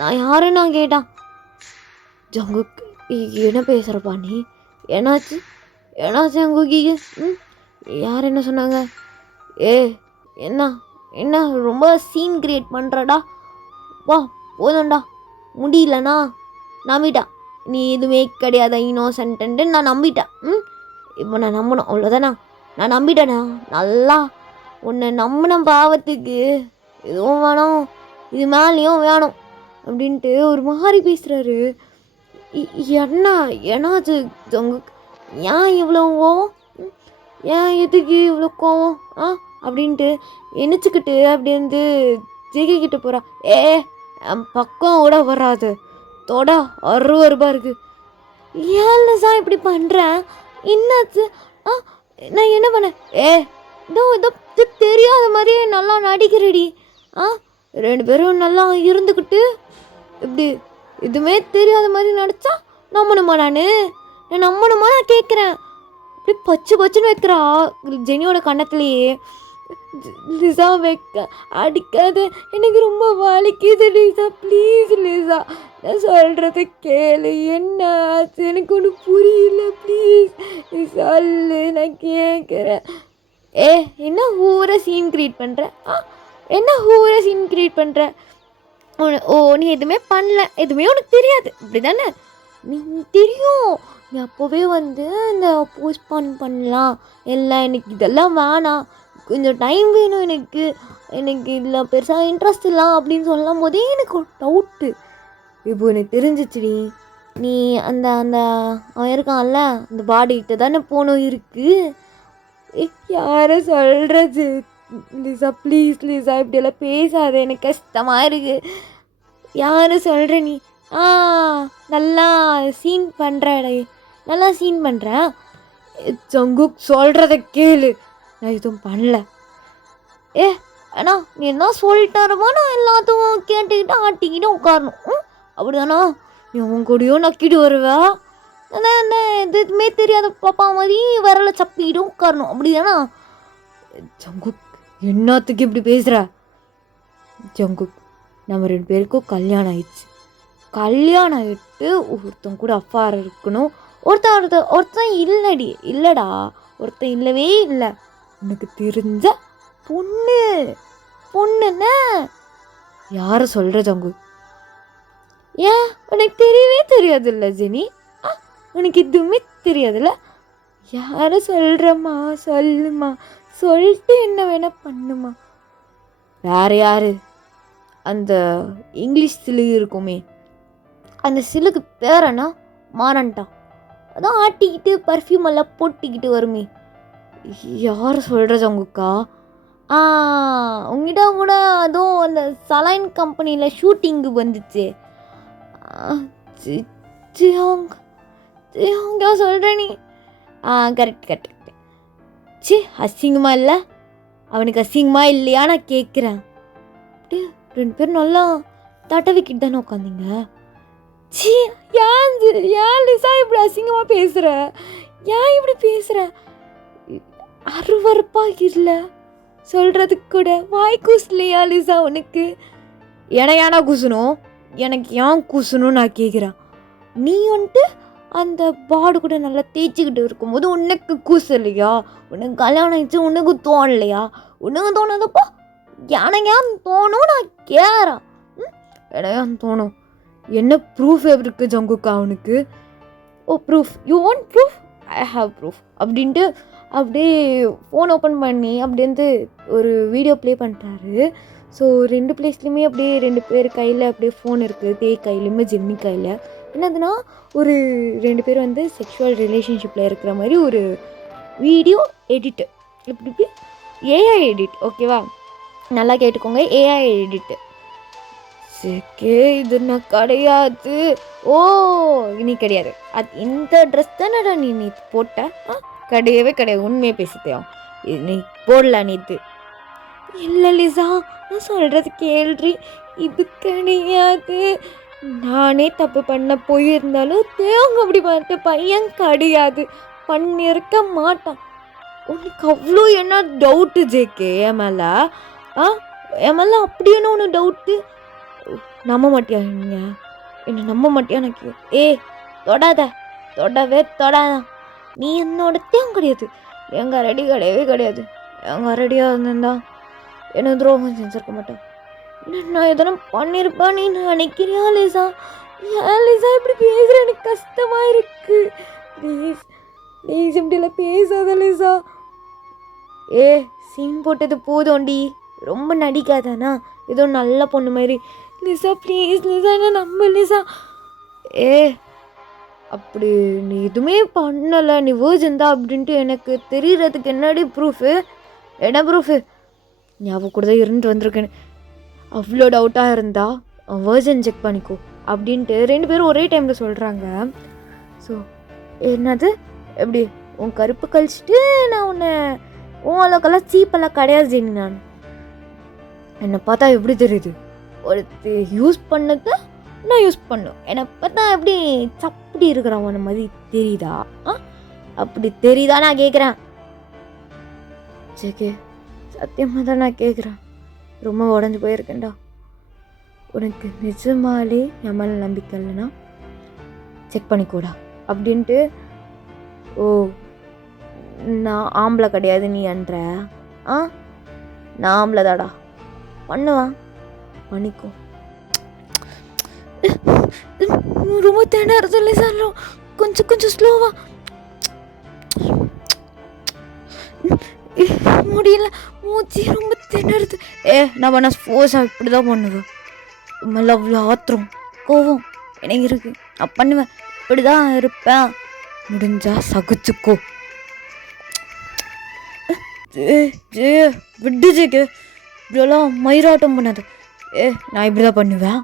நான் யாருன்னு நான் கேட்டான். ஜங்குக், என்ன பேசுகிறப்பா நீ? என்னாச்சு ஜங்குக்கு? யார் என்ன சொன்னாங்க? என்ன ரொம்ப சீன் கிரியேட் பண்ணுறடா, வா போதும்டா, முடியலண்ணா நம்பிட்டா, நீ எதுவுமே கிடையாது இன்னோசன்ட்டு நான் நம்பிட்டேன். இப்போ நான் நம்பணும் அவ்வளோதானா? நான் நம்பிட்டேண்ணா, நல்லா உன்னை நம்பின பாவத்துக்கு எதுவும் வேணும், இது மேலேயும் வேணும் அப்படின்ட்டு ஒரு மாதிரி பேசுகிறாரு. என்னாச்சு ஜங்குக்? ஏன் இவ்வளோ கோவம்? ஏன் எதுக்கு இவ்வளோ கோவம் அப்படின்ட்டு நினச்சிக்கிட்டு அப்படி வந்து ஜெயிக்கிட்ட போகிறா. என் பக்கம் கூட வராது, தொட அருவருப்பா இருக்குது. ஏன்ல சார் இப்படி பண்ணுறேன்? என்னாச்சு? நான் என்ன பண்ணேன்? இதோ தெரியாத மாதிரியே நல்லா நடிக்கிறடி. 2 பேரும் நல்லா இருந்துக்கிட்டு இப்படி எதுவுமே தெரியாத மாதிரி நடிச்சா நம்பணுமா? நான் நம்பணுமா? நான் கேட்குறேன். அப்படி பச்சுன்னு வைக்கிறா ஜெனியோட கண்ணத்துலேயே. லிசா வைக்க அடிக்காத, எனக்கு ரொம்ப வலிக்குது லிசா, ப்ளீஸ் லிசா, நான் சொல்கிறத கேளு, என்ன ஆச்சு எனக்கு ஒன்று புரியல, ப்ளீஸ் நீ சொல்லு, நான் கேட்குறேன். என்ன ஊரை சீன் கிரியேட் பண்ணுற? என்ன ஹூர சீன் கிரியேட் பண்ணுற? நீ எதுவுமே பண்ணல, எதுவுமே உனக்கு தெரியாது அப்படி தானே? நீ தெரியும், நீ அப்போவே வந்து இந்த போஸ்ட்பான் பண்ணலாம் எல்லாம், எனக்கு இதெல்லாம் வேணாம், கொஞ்சம் டைம் வேணும் எனக்கு இதில் பெருசாக இன்ட்ரெஸ்ட் இல்லை அப்படின்னு சொல்லும் போதே எனக்கு ஒரு டவுட்டு. இப்போ எனக்கு தெரிஞ்சிச்சுடி, நீ அந்த அந்த அவன் இருக்கான்ல அந்த பாடிக்கிட்ட தானே போகணும் இருக்குது. யாரை சொல்கிறது லிசா, ப்ளீஸ் லிசா, இப்படியெல்லாம் பேசாத, எனக்கு கஷ்டமாக இருக்குது. யார் சொல்கிற நீ? நல்லா சீன் பண்ணுறடே, நல்லா சீன் பண்ணுறேன். ஜங்குக் சொல்கிறத கேளு, நான் எதுவும் பண்ணல. அண்ணா நீ என்ன சொல்லிட்டாரமா, நான் எல்லாத்தையும் கேட்டுக்கிட்டு ஆட்டிக்கிட்டு உட்காரணும் அப்படிதானா? நீ உன் கூடயும் நக்கிட்டு வருவா, என்ன எதுவுமே தெரியாத பாப்பா மாதிரி வரல சப்பிக்கிட்டு உட்காரணும் அப்படிதானா? ஜங்குக் என்னத்துக்கு இப்படி பேசுகிற? ஜங்குக், நம்ம 2 பேருக்கும் கல்யாணம் ஆயிடுச்சு. கல்யாணம் ஆகிட்டு ஒருத்தன் கூட அஃபார் இருக்கணும். ஒருத்தன் இல்லைடா, ஒருத்தன் இல்லவே இல்லை. உனக்கு தெரிஞ்ச பொண்ணுன்னு யாரை சொல்கிற ஜங்கு? ஏன் உனக்கு தெரியவே தெரியாதுல்ல ஜெனி? உனக்கு எதுவுமே தெரியாதுல்ல? யாரை சொல்கிறம்மா, சொல்லுமா, சொல்லிட்டு என்ன வேணா பண்ணுமா. வேறு யாரு? அந்த இங்கிலீஷ் சிலுகு இருக்குமே, அந்த சிலுக்கு பேர் என்ன? மாறன்ட்டா. அதான் ஆட்டிக்கிட்டு பர்ஃப்யூம் எல்லாம் போட்டிக்கிட்டு வருமே, யார் சொல்கிறது உங்கக்கா? உங்ககிட்ட கூட அதுவும் அந்த சலைன் கம்பெனியில் ஷூட்டிங்கு வந்துச்சு. சொல்கிற நீ? கரெக்ட். சி அசிங்கமாக இல்லை? அவனுக்கு அசிங்கமாக இல்லையா நான் கேட்குறேன். அப்படியே 2 பேரும் நல்லா தட்டவிக்கிட்டு தானே உட்காந்தீங்க. சி ஏன் லிசா இப்படி அசிங்கமாக பேசுகிற? ஏன் இப்படி பேசுகிற? அருவறுப்பாக இல்லை சொல்கிறதுக்கு கூட? வாய் கூசலையா லிசா உனக்கு? ஏன்னா கூசணும், எனக்கு ஏன் கூசணும் நான் கேட்குறேன். நீ வந்துட்டு அந்த பாடு கூட நல்லா தேய்ச்சிக்கிட்டு இருக்கும்போது உனக்கு கூசலையா? உனக்கு கல்யாணம் ஆயிடுச்சு, உனக்கு தோணலையா? உனக்கு தோணுதப்போ எனக்கு ஏன் தோணும் நான் கேட்குறேன். எனக்கு ஏன் தோணும்? என்ன ப்ரூஃப் இருக்குது ஜங்குக்கா அவனுக்கு? Proof, you want proof? I have proof அப்படின்ட்டு அப்படியே ஃபோன் ஓப்பன் பண்ணி அப்படின்ட்டு ஒரு வீடியோ ப்ளே பண்ணுறாரு. ஸோ 2 பிளேஸ்லையுமே அப்படியே 2 பேர் கையில் அப்படியே ஃபோன் இருக்குது. கையிலையுமே ஜென்னி கையில். என்னதுன்னா ஒரு 2 பேர் வந்து செக்ஷுவல் ரிலேஷன்ஷிப்பில் இருக்கிற மாதிரி ஒரு வீடியோ எடிட்டு, இப்படி ஏஐ எடிட். ஓகேவா, நல்லா கேட்டுக்கோங்க, ஏஐ எடிட்டு. சரி, இது நான் கிடையாது. நீ கிடையாது, அது இந்த ட்ரெஸ் தானடா நீ போட்ட? கிடையவே உண்மையை பேசிட்டியா? நீ போடல நேற்று. இல்லை லிசா, நான் சொல்கிறது கேள்றி, இது கிடையாது. நானே தப்பு பண்ண போயிருந்தாலும் தேவங்க அப்படி பார்த்து பையன் கிடையாது, பண்ணியிருக்க மாட்டான். உனக்கு அவ்வளோ என்ன டவுட்டு ஜேகே என் மேலே? என் மேலே அப்படி என்ன ஒன்று டவுட்டு? நம்ப மாட்டியா? என்ன நம்ப மாட்டியா? எனக்கு தொடவே தொடாத. நீ என்னோட தேவம் கிடையாது, எங்கள் ரெடி கிடையாது. எங்கள் ரெடியாக இருந்திருந்தா என்ன துரோகம் செஞ்சிருக்க மாட்டேன். நான் எதனா பண்ணியிருப்பேன் நீ நினைக்கிறியா லிசா? ஏன் லிசா இப்படி பேசுகிற? எனக்கு கஷ்டமாக இருக்குது. ப்ளீஸ் இப்படிலாம் பேசாத லிசா. சீன் போட்டது போதோண்டி, ரொம்ப நடிக்காதானா? ஏதோ நல்ல பொண்ணு மாதிரி. லிசா ப்ளீஸ் லிசா, என்ன நம்ப லிசா. அப்படி நீ எதுவுமே பண்ணலை, நீ வேர்ஜன் தான் அப்படின்ட்டு எனக்கு தெரியறதுக்கு என்னடி ப்ரூஃபு? என்ன ப்ரூஃபு? ஞாபகம் கூட தான் இருந்துட்டு வந்திருக்கேன்னு. அவ்வளோ டவுட்டாக இருந்தா வேர்ஜன் செக் பண்ணிக்கோ அப்படின்ட்டு 2 பேரும் ஒரே டைமில் சொல்கிறாங்க. ஸோ என்னது, எப்படி உன் கருப்பு கழிச்சிட்டு நான் உன்னை உன் அளவுக்கெல்லாம் சீப்பெல்லாம் கிடையாது ஜெனி. நான் என்னை பார்த்தா எப்படி தெரியுது? ஒருத்த யூஸ் பண்ணதை நான் யூஸ் பண்ணும், என்னை பார்த்தா எப்படி சப்படி இருக்கிறான் உன்னை மாதிரி தெரியுதா? அப்படி தெரியுதா நான் கேட்குறேன். சரி, சத்தியமாக தான் நான் கேட்குறேன். ரொம்ப உடஞ்சி போயிருக்கேன்டா. உனக்கு நிஜமாலே என் மேலே நம்பிக்கை இல்லைன்னா செக் பண்ணிக்கூடா அப்படின்ட்டு. நான் ஆம்பளை கிடையாது நீ என்ற? நான் ஆம்பளை தாடா. பண்ணுவா, பண்ணிக்கோ. ரொம்ப திணறது இல்லை சார், கொஞ்சம் கொஞ்சம் ஸ்லோவா. முடியல, மூச்சு ரொம்ப திணறுது. நான் பண்ண ஃபோர்ஸாக இப்படி தான் பண்ணுவேன். மேலே அவ்வளோ ஆத்திரம் கோவம் எனக்கு இருக்கு. நான் பண்ணுவேன், இப்படி தான் இருப்பேன். முடிஞ்சா சகிச்சுக்கோ. விட்டு ஜேக்கு, இப்படியெல்லாம் மயிராட்டம் பண்ணாது. நான் இப்படி தான் பண்ணுவேன்.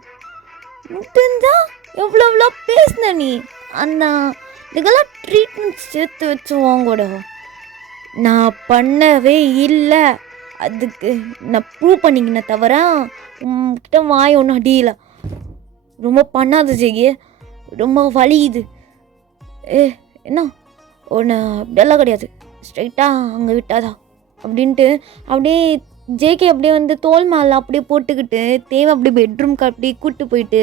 முடிஞ்சா எவ்வளோ பேசுன நீ. அந்த இதுக்கெல்லாம் ட்ரீட்மெண்ட் சேர்த்து வச்சு வாங்கோட. நான் பண்ணவே இல்லை, அதுக்கு நான் ப்ரூவ் பண்ணிக்கினேன் தவிர உங்ககிட்ட வாய் ஒன்றும் அடியில. ரொம்ப பண்ணாது ஜெகி, ரொம்ப வலியுது. என்ன ஒன்று அப்படியெல்லாம் கிடையாது, ஸ்ட்ரைட்டாக அங்கே விட்டாதா அப்படின்ட்டு அப்படியே ஜேகே அப்படியே வந்து தோல் மேலே அப்படியே போட்டுக்கிட்டு தேவை அப்படியே பெட்ரூம்க்கு அப்படியே கூப்பிட்டு போயிட்டு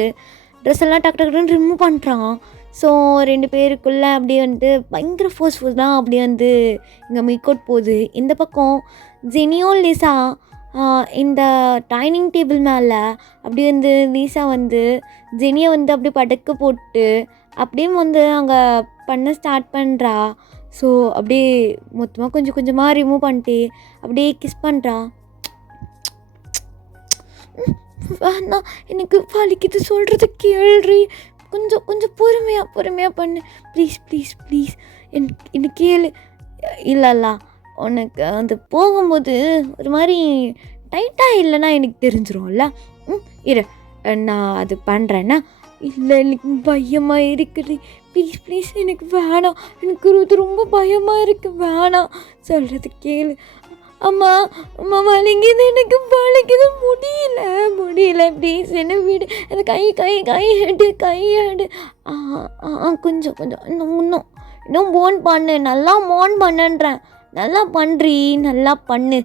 ட்ரெஸ் எல்லாம் டக்கு டக்குன்னு ரிமூவ் பண்ணுறான். ஸோ 2 பேருக்குள்ளே அப்படியே வந்துட்டு பயங்கர ஃபோர்ஸ்ஃபுல் தான் அப்படியே வந்து இங்கே மேக் அவுட் போகுது. இந்த பக்கம் ஜெனியோ லிசா இந்த டைனிங் டேபிள் மேலே அப்படியே வந்து லீசா வந்து ஜெனியை வந்து அப்படியே படுக்க போட்டு அப்படியே வந்து அங்கே பண்ண ஸ்டார்ட் பண்ணுறா. ஸோ அப்படியே மொத்தமாக கொஞ்சம் கொஞ்சமாக ரிமூவ் பண்ணிட்டு அப்படியே கிஸ் பண்ணுறா. வேணா, எனக்கு வலிக்குது, சொல்கிறது கேள்றி, கொஞ்சம் கொஞ்சம் பொறுமையாக பண்ணு, ப்ளீஸ் ப்ளீஸ் ப்ளீஸ், எனக்கு கேளு. இல்லைல்ல, உனக்கு அந்த போகும்போது ஒரு மாதிரி டைட்டாக இல்லைன்னா எனக்கு தெரிஞ்சிடும்ல. இரு, நான் அது பண்ணுறேன்னா. இல்லை, எனக்கு பயமாக இருக்குது, ப்ளீஸ் ப்ளீஸ், எனக்கு வேணாம், எனக்கு ரொம்ப பயமாக இருக்குது, வேணாம், சொல்கிறது கேளு. அம்மா அம்மா வலிக்குது, எனக்கு வலிக்குது, முடியல ப்ளீஸ் என்ன வீடு. அந்த கை எடு. கொஞ்சம் இன்னும் மோன் பண்ணு, நல்லா மோன் பண்ணுன்றேன். நல்லா பண்ணுறீ, நல்லா பண்ணு.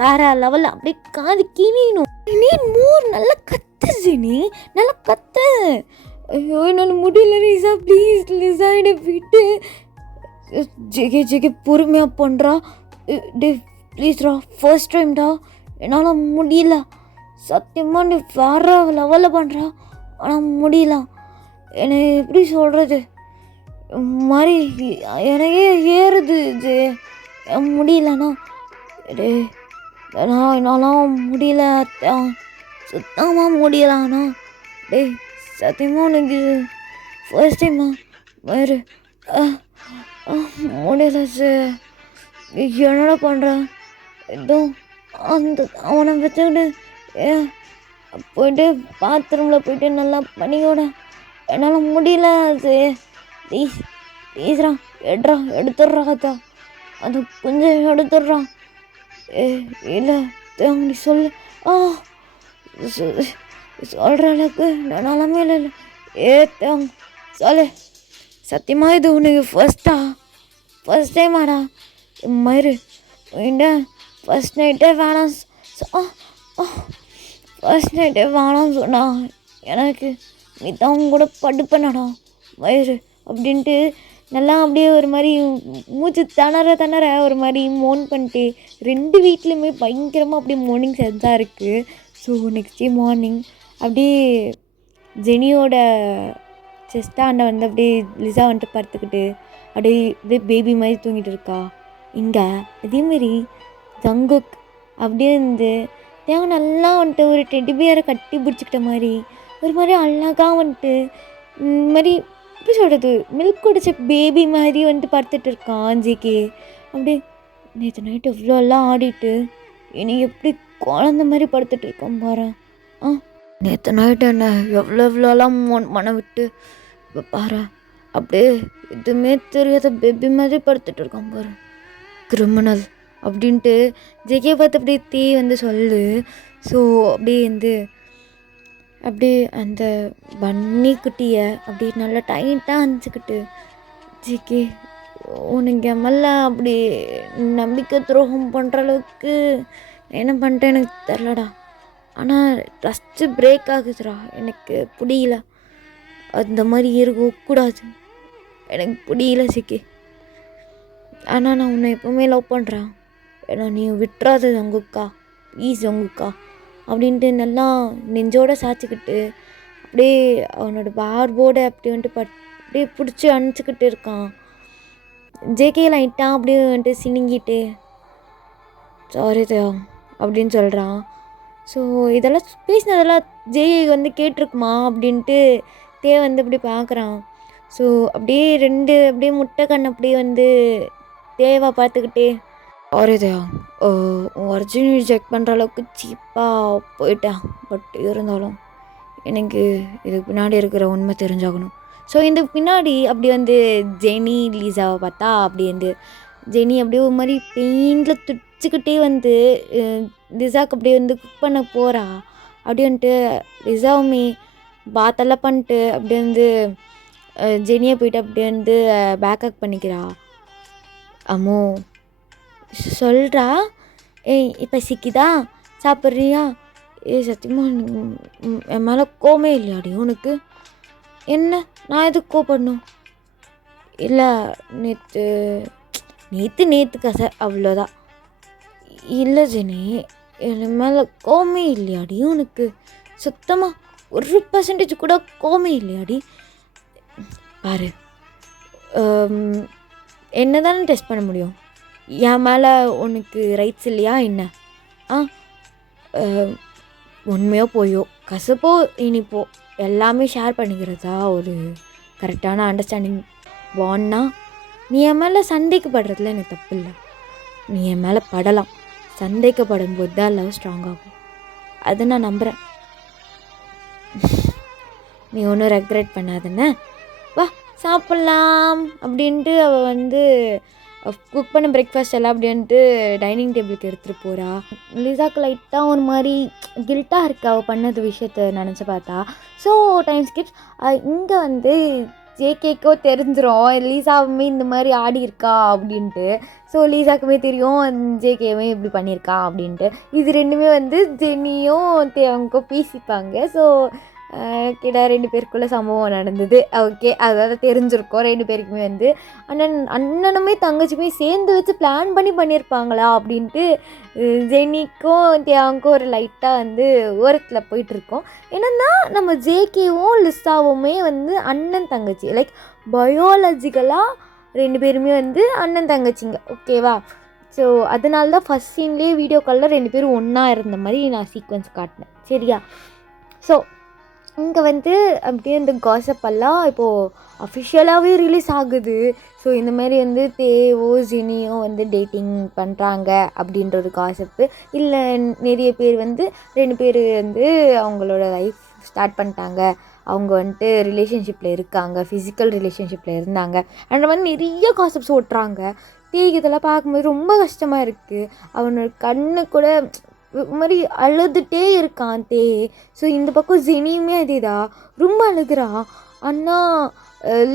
வேற லெவலில் அப்படியே காது கிணியணும். நீ மோர் நல்லா கத்து ஜெனி, நல்லா கத்து. ஐயோ என்னால் முடியல லிசா, ப்ளீஸ் லிசா என்னை விட்டு. ஜெகே பொறுமையாக பண்ணுறா. டே ப்ளீஸ்ரா, ஃபர்ஸ்ட் டைம்டா, என்னால் முடியல சத்தியமாக. நீ வேற லெவலில் பண்ணுறா, ஆனால் முடியல. என்னை எப்படி சொல்கிறது, மாதிரி எனக்கே ஏறுது ஜே, முடியலண்ணா. டே என்னால் முடியல, சுத்தமாக முடியலண்ணா. டே சத்தியமாக உனக்கு இது ஃபர்ஸ்ட் டைமா வேறு முடியல சார். என்னடா பண்ணுறேன், ஏதோ அந்த அவனை வச்சுக்கிட்டு போயிட்டு பாத்ரூமில் போயிட்டு நல்லா பண்ணிக்கூட என்னால் முடியல. அது ப்ளீஸ்ரா எடுத்துடுறா அத்தா, அது கொஞ்சம் எடுத்துடுறான். இல்லை நீ சொல்லு. சொல்கிற அளவுக்கு நல்லாமே இல்லை. தேங்க சொல்லு, சத்தியமாக இது உனக்கு ஃபர்ஸ்ட் டைமாடா. மயிறு என்ன ஃபர்ஸ்ட் நைட்டே வேணாம், ஃபர்ஸ்ட் நைட்டே வேணாம் சொன்னா எனக்கு நீ தான் கூட படுப்பேனடா மயிறு அப்படின்ட்டு நல்லா அப்படியே ஒரு மாதிரி மூச்சு திணற ஒரு மாதிரி மோன் பண்ணிட்டு 2 வீட்லேயுமே பயங்கரமாக அப்படியே மார்னிங் சென்ஸாக இருக்குது. ஸோ நெக்ஸ்ட் டே மார்னிங் அப்படியே ஜெனியோட செஸ்டாண்ட வந்து அப்படியே லிசா வந்துட்டு படுத்துக்கிட்டு அப்படியே பேபி மாதிரி தூங்கிட்டு இருக்கா. இங்கே அதேமாரி ஜங்குக் அப்படியே இருந்து தேவை நல்லா வந்துட்டு ஒரு டெடி பியரை கட்டி பிடிச்சிக்கிட்ட மாதிரி ஒரு மாதிரி அழகாக வந்துட்டு மாதிரி எப்படி சொல்கிறது, மில்க் குடிச்ச பேபி மாதிரி வந்துட்டு படுத்துட்டு இருக்கான் ஜேகே. அப்படியே நேற்று நைட்டு இவ்வளோலாம் ஆடிட்டு இனி எப்படி குழந்த மாதிரி படுத்துட்டு இருக்கான் பாரு. நேற்று நைட்டு என்ன எவ்வளோலாம் மன விட்டு இப்போ பாரு, அப்படியே எதுவுமே தெரியாத பேபி மாதிரி படுத்துட்டு இருக்கான் பாரு, கிரிமினல் அப்படின்ட்டு ஜேகே பார்த்து அப்படியே வந்து சொல்லு. ஸோ அப்படியே வந்து அப்படியே அந்த பன்னி குட்டியை அப்படியே நல்லா டைட்டாக அணைச்சிக்கிட்டு, ஜிகே உனக்கு எம்எல்ல அப்படி நம்பிக்கை துரோகம் பண்ணுற அளவுக்கு என்ன பண்ணிட்டேன் எனக்கு தெரிலடா. ஆனால் ட்ரஸ்ட்டு பிரேக் ஆகுதுடா, எனக்கு பிடிக்கல, அந்த மாதிரி இருக்கக்கூடாது, எனக்கு பிடிக்கல ஜிகே. ஆனால் நான் உன்னை எப்போவுமே லவ் பண்ணுறேன், ஏன்னா நீ விட்டுறாது உங்கக்கா, ப்ளீஸ் உங்கக்கா அப்படின்ட்டு நல்லா நெஞ்சோடு சாய்ச்சிக்கிட்டு அப்படியே அவனோட மார்போடு அப்படி வந்துட்டு அப்படியே பிடிச்சி அணைச்சிக்கிட்டு இருக்கான். ஜேகே லைட்டாக அப்படியே வந்துட்டு சினுங்கிட்டு சாரி தயா அப்படின்னு சொல்கிறான். ஸோ இதெல்லாம் பேசினதெல்லாம் ஜேஏ வந்து கேட்டிருக்குமா அப்படின்ட்டு வந்து அப்படி பார்க்குறான். ஸோ அப்படியே அப்படியே முட்டை கண் அப்படியே வந்து தேவா பார்த்துக்கிட்டே சாரி தயா ஒரிஜினல் செக் பண்ணுற அளவுக்கு சீப்பாக போயிட்டான். பட் இருந்தாலும் எனக்கு இதுக்கு பின்னாடி இருக்கிற உண்மை தெரிஞ்சாகணும். ஸோ இந்த பின்னாடி அப்படி வந்து ஜெனி லீசாவை பார்த்தா அப்படி வந்து ஜெனி அப்படியே ஒரு மாதிரி பெயிண்டில் துடிச்சிக்கிட்டே வந்து லிசாவுக்கு அப்படியே வந்து குக் பண்ண போகிறா. அப்படி வந்துட்டு லிசாவுமே பாத்தெல்லாம் பண்ணிட்டு அப்படி வந்து ஜெனியை போயிட்டு அப்படியே வந்து பேக்கப் பண்ணிக்கிறா. அம்மோ சொல்கிறா, ஏய் இப்போ சிக்கிதா சாப்பிட்றியா? சத்தியமாக என் மேலே கோமே இல்லையாடி உனக்கு? என்ன நான் எதுக்கு கோபப்படணும்? இல்லை நேற்று கசை அவ்வளோதான். இல்லை ஜெனி என் மேலே கோமே இல்லையாடி உனக்கு? சுத்தமாக 1% கூட கோமே இல்லையாடி? பாரு என்ன தானே டெஸ்ட் பண்ண முடியும்? என் மேலே உனக்கு ரைட்ஸ் இல்லையா என்ன? உண்மையோ போயோ கசப்போ இனிப்போ எல்லாமே ஷேர் பண்ணிக்கிறதா ஒரு கரெக்டான அண்டர்ஸ்டாண்டிங் பாண்ட்னா நீ என் மேலே சந்தேகப்படுறதுல எனக்கு தப்பு இல்லை. நீ என் மேலே படலாம், சந்தேகப்படும் போது தான் லவ் ஸ்ட்ராங் ஆகும். அதை நான் நம்புகிறேன். நீ ஒன்றும் ரெக்ரெட் பண்ணாதுன்னு வா சாப்பிட்லாம் அப்படின்ட்டு அவள் வந்து குக் பண்ண பிரேக்ஃபாஸ்ட் எல்லாம் அப்படின்ட்டு டைனிங் டேபிளுக்கு எடுத்துகிட்டு போகிறா. லிசாக்கு லைட்டாக ஒரு மாதிரி கில்ட்டாக இருக்கா அவள் பண்ணது விஷயத்த நினச்சி பார்த்தா. So time Schiff's. இங்கே வந்து ஜேகேக்கோ தெரிஞ்சிடும் லீசாவுமே இந்த மாதிரி ஆடி இருக்கா அப்படின்ட்டு. ஸோ லீசாக்குமே தெரியும் ஜேகேவே இப்படி பண்ணியிருக்கா அப்படின்ட்டு. இது ரெண்டுமே வந்து ஜெனியும் தேவங்கோ பேசிப்பாங்க. ஸோ கிட்ட 2 பேருக்குள்ளே சம்பவம் நடந்தது. ஓகே அதாவது தெரிஞ்சிருக்கோம் 2 பேருக்குமே வந்து அண்ணனுமே தங்கச்சியுமே சேர்ந்து வச்சு பிளான் பண்ணியிருப்பாங்களா அப்படின்ட்டு ஜெனிக்கும் தேவாங்கும் ஒரு லைட்டாக வந்து ஓரத்தில் போயிட்டுருக்கோம். என்னென்னா நம்ம ஜேகேவும் லிசாவுமே வந்து அண்ணன் தங்கச்சி, லைக் பயாலஜிக்கலாக 2 பேருமே வந்து அண்ணன் தங்கச்சிங்க. ஓகேவா? ஸோ அதனால தான் ஃபஸ்ட் சீன்லேயே வீடியோ காலில் 2 பேரும் ஒன்றா இருந்த மாதிரி நான் சீக்வன்ஸ் காட்டினேன். சரியா? ஸோ இங்கே வந்து அப்படியே இந்த காசப்பெல்லாம் இப்போது அஃபிஷியலாகவே ரிலீஸ் ஆகுது. ஸோ இந்தமாரி வந்து தேவோ ஜெனியோ வந்து டேட்டிங் பண்ணுறாங்க அப்படின்ற ஒரு காசப்பு. இல்லை நிறைய பேர் வந்து 2 பேர் வந்து அவங்களோட லைஃப் ஸ்டார்ட் பண்ணிட்டாங்க, அவங்க வந்துட்டு ரிலேஷன்ஷிப்பில் இருக்காங்க, ஃபிசிக்கல் ரிலேஷன்ஷிப்பில் இருந்தாங்க அந்த மாதிரி நிறைய காசப்ஸ் ஓட்டுறாங்க. இதெல்லாம் பார்க்கும்போது ரொம்ப கஷ்டமாக இருக்குது. அவனோட கண்ணு கூட மாதிரி அழுதுகிட்டே இருக்கான் ஸோ இந்த பக்கம் ஜெனியுமே அதேதான் ரொம்ப அழுகிறா. ஆனால்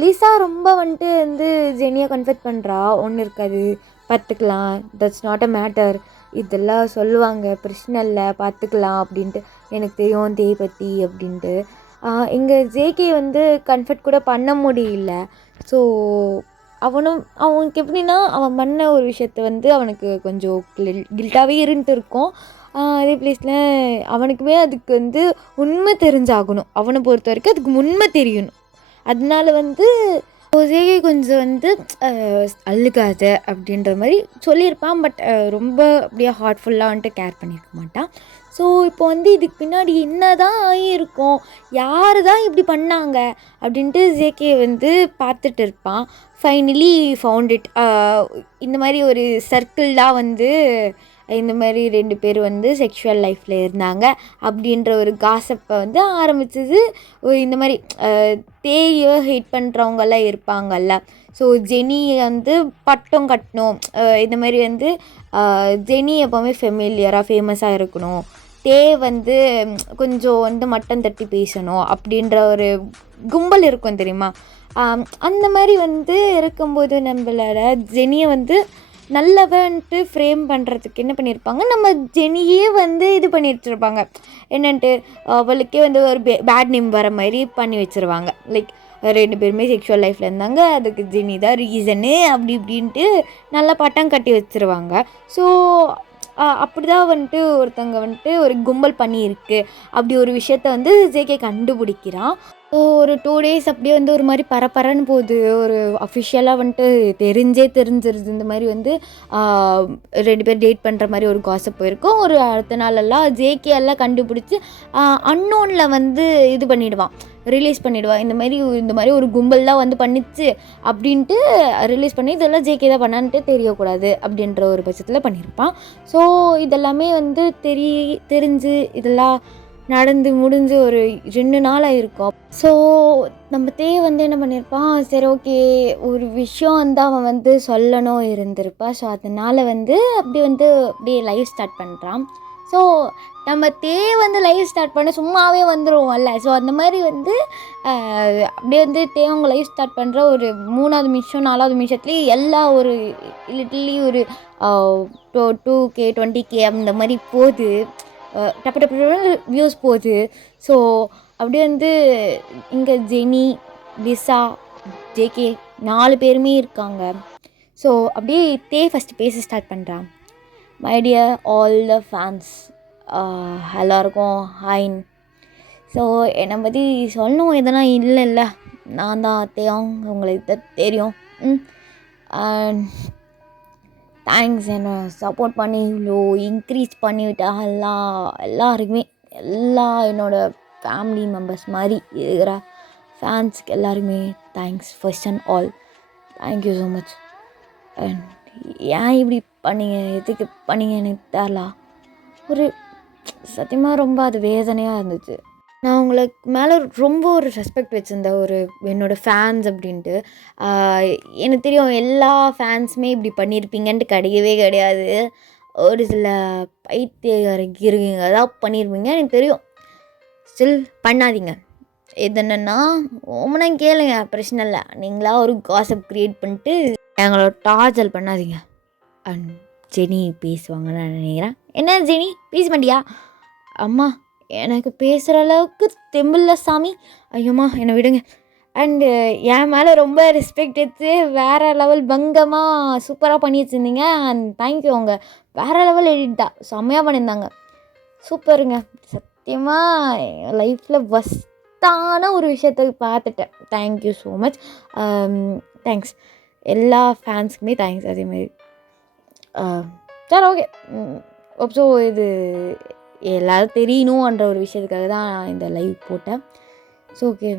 லிசா ரொம்ப வந்துட்டு வந்து ஜெனியை கன்ஃபெட் பண்ணுறா, ஒன்று இருக்காது பார்த்துக்கலாம், தட்ஸ் நாட் அ மேட்டர், இதெல்லாம் சொல்லுவாங்க பிரச்சனை இல்லை பார்த்துக்கலாம் அப்படின்ட்டு, எனக்கு தெரியும் பற்றி அப்படின்ட்டு. இங்கே ஜேகே வந்து கன்ஃபெட் கூட பண்ண முடியல. ஸோ அவனுக்கு எப்படின்னா அவன் பண்ண ஒரு விஷயத்த வந்து அவனுக்கு கொஞ்சம் கில்ட்டாகவே இருந்துட்டு இருக்கும். அதே பிளேஸில் அவனுக்குமே அதுக்கு வந்து உண்மை தெரிஞ்சாகணும். அவனை பொறுத்த வரைக்கும் அதுக்கு உண்மை தெரியணும். அதனால வந்து ஜேகே கொஞ்சம் வந்து அழுகாத அப்படின்ற மாதிரி சொல்லியிருப்பான். பட் ரொம்ப அப்படியே ஹார்ட்ஃபுல்லாக வந்துட்டு கேர் பண்ணியிருக்க மாட்டான். ஸோ இப்போ வந்து இதுக்கு பின்னாடி என்ன தான் ஆகியிருக்கும், யார் தான் இப்படி பண்ணாங்க அப்படின்ட்டு ஜேகே வந்து பார்த்துட்டு இருப்பான். Finally found it. இந்த மாதிரி ஒரு சர்க்கிள்லாம் வந்து இந்த மாதிரி 2 பேர் வந்து செக்ஷுவல் லைஃப்பில் இருந்தாங்க அப்படின்ற ஒரு காசப்பை வந்து ஆரம்பித்தது. இந்த மாதிரி தேயை ஹேட் பண்ணுறவங்கெல்லாம் இருப்பாங்கல்ல. ஸோ ஜெனி வந்து பட்டம் கட்டணும், இந்த மாதிரி வந்து ஜெனி எப்போவுமே ஃபேமஸாக இருக்கணும், வந்து கொஞ்சம் வந்து மட்டம் தட்டி பேசணும் அப்படின்ற ஒரு கும்பல் இருக்கும் தெரியுமா. அந்த மாதிரி வந்து இருக்கும்போது நம்மளோட ஜெனியை வந்து நல்லவன்ட்டு ஃப்ரேம் பண்ணுறதுக்கு என்ன பண்ணியிருப்பாங்க, நம்ம ஜெனியே வந்து இது பண்ணி வச்சுருப்பாங்க. என்னன்ட்டு அவளுக்கே வந்து ஒரு பேட் நேம் வர மாதிரி பண்ணி வச்சுருவாங்க. லைக் 2 பேருமே செக்ஷுவல் லைஃப்பில் இருந்தாங்க, அதுக்கு ஜெனி தான் ரீசனு அப்படி இப்படின்ட்டு நல்லா பட்டம் கட்டி வச்சுருவாங்க. ஸோ அப்படி தான் வந்துட்டு ஒருத்தவங்க வந்துட்டு ஒரு கும்பல் பண்ணியிருக்கு அப்படி ஒரு விஷயத்த வந்து ஜேகே கண்டுபிடிக்கிறான். ஸோ ஒரு 2 டேஸ் அப்படியே வந்து ஒரு மாதிரி பரபரன்னு போகுது. ஒரு அஃபிஷியலாக வந்துட்டு தெரிஞ்சிருது இந்த மாதிரி வந்து 2 பேர் டேட் பண்ணுற மாதிரி ஒரு காசப் போயிருக்கும். ஒரு அடுத்த நாளெல்லாம் ஜேகே எல்லாம் கண்டுபிடிச்சி அன்னோனில் வந்து இது பண்ணிவிடுவான், ரிலீஸ் பண்ணிவிடுவான். இந்த மாதிரி ஒரு கும்பல் தான் வந்து பண்ணிச்சு அப்படின்ட்டு ரிலீஸ் பண்ணி இதெல்லாம் ஜேகே தான் பண்ணான்ட்டு தெரியக்கூடாது அப்படின்ற ஒரு பட்சத்தில் பண்ணியிருப்பான். ஸோ இதெல்லாமே வந்து தெரிஞ்சு இதெல்லாம் நடந்து முடிஞ்சு ஒரு 2 நாள் ஆகிருக்கும். ஸோ நம்ம வந்து என்ன பண்ணியிருப்பான், சரி ஓகே ஒரு விஷயம் வந்து அவன் வந்து சொல்லணும் இருந்திருப்பான். ஸோ அதனால் வந்து அப்படியே லைவ் ஸ்டார்ட் பண்ணுறான். ஸோ நம்ம வந்து லைவ் ஸ்டார்ட் பண்ண சும்மாவே வந்துடுவோம்ல. ஸோ அந்த மாதிரி வந்து அப்படியே வந்து அவங்க லைவ் ஸ்டார்ட் பண்ணுற ஒரு 3வது நிமிஷம் 4வது நிமிஷத்துலேயே எல்லா ஒரு லிட்டலி ஒரு 2K 20K அந்த மாதிரி போகுது. டப்பு டப்பு வியூஸ் போகுது. ஸோ அப்படியே வந்து இங்கே ஜெனி, லிசா, ஜேகே 4 பேருமே இருக்காங்க. ஸோ அப்படியே ஃபஸ்ட்டு பேச ஸ்டார்ட் பண்ணுறான். My dear all the fans, எல்லாருக்கும் ஹாய்ன். ஸோ என்னை பற்றி சொல்லணும் எதனா இல்லைல்ல, நான் தான் தேயாங், உங்களுக்கு தெரியும். அண்ட் தேங்க்ஸ், என்னை சப்போர்ட் பண்ணி இவ்வளோ இன்க்ரீஸ் பண்ணிவிட்டா எல்லாருக்குமே, என்னோடய ஃபேமிலி மெம்பர்ஸ் மாதிரி இருக்கிற ஃபேன்ஸுக்கு எல்லாருமே thanks first and all. Thank you so much. And ஏன் இப்படி பண்ணீங்க, எதுக்கு பண்ணீங்க எனக்கு தெரியல. ஒரு சத்தியமாக ரொம்ப அது வேதனையாக இருந்துச்சு. நான் உங்களுக்கு மேலே ரொம்ப ஒரு ரெஸ்பெக்ட் வச்சுருந்தேன், என்னோடய ஃபேன்ஸ் அப்படின்ட்டு. எனக்கு தெரியும் எல்லா ஃபேன்ஸுமே இப்படி பண்ணியிருப்பீங்கன்ட்டு கிடையாது. ஒரு சில பைத்தியக்காரங்க தான் பண்ணியிருப்பீங்க, எனக்கு தெரியும். ஸ்டில் பண்ணாதீங்க. என்னென்னா ஓமனா கேளுங்க, பிரச்சனை இல்லை. நீங்களா ஒரு காசப் க்ரியேட் பண்ணிட்டு எங்களோட டார்ச்சர் பண்ணாதீங்க. அண்ட் ஜெனி பேசுவாங்கன்னு நான் நினைக்கிறேன். என்ன ஜெனி பேச மாட்டியா? அம்மா எனக்கு பேசுகிற அளவுக்கு தெம்பில்ல சாமி, ஐயோம்மா என்னை விடுங்க. அண்டு என் மேலே ரொம்ப ரெஸ்பெக்ட் எடுத்து வேறு லெவல் பங்கமாக சூப்பராக பண்ணி வச்சுருந்தீங்க. அண்ட் தேங்க்யூ, அவங்க வேறு லெவல் எடிட் தான் செம்மையாக பண்ணியிருந்தாங்க. சூப்பருங்க. சத்தியமாக என் லைஃப்பில் வஸ்தான ஒரு விஷயத்த பார்த்துட்டேன். Thank you so much. தேங்க்ஸ் எல்லா ஃபேன்ஸுக்குமே தேங்க்ஸ். அதேமாதிரி சரி ஓகே. ஸோ இது எல்லோரும் தெரியணுன்ற ஒரு விஷயத்துக்காக தான் நான் இந்த லைவ் போட்டேன். ஸோ ஓகே,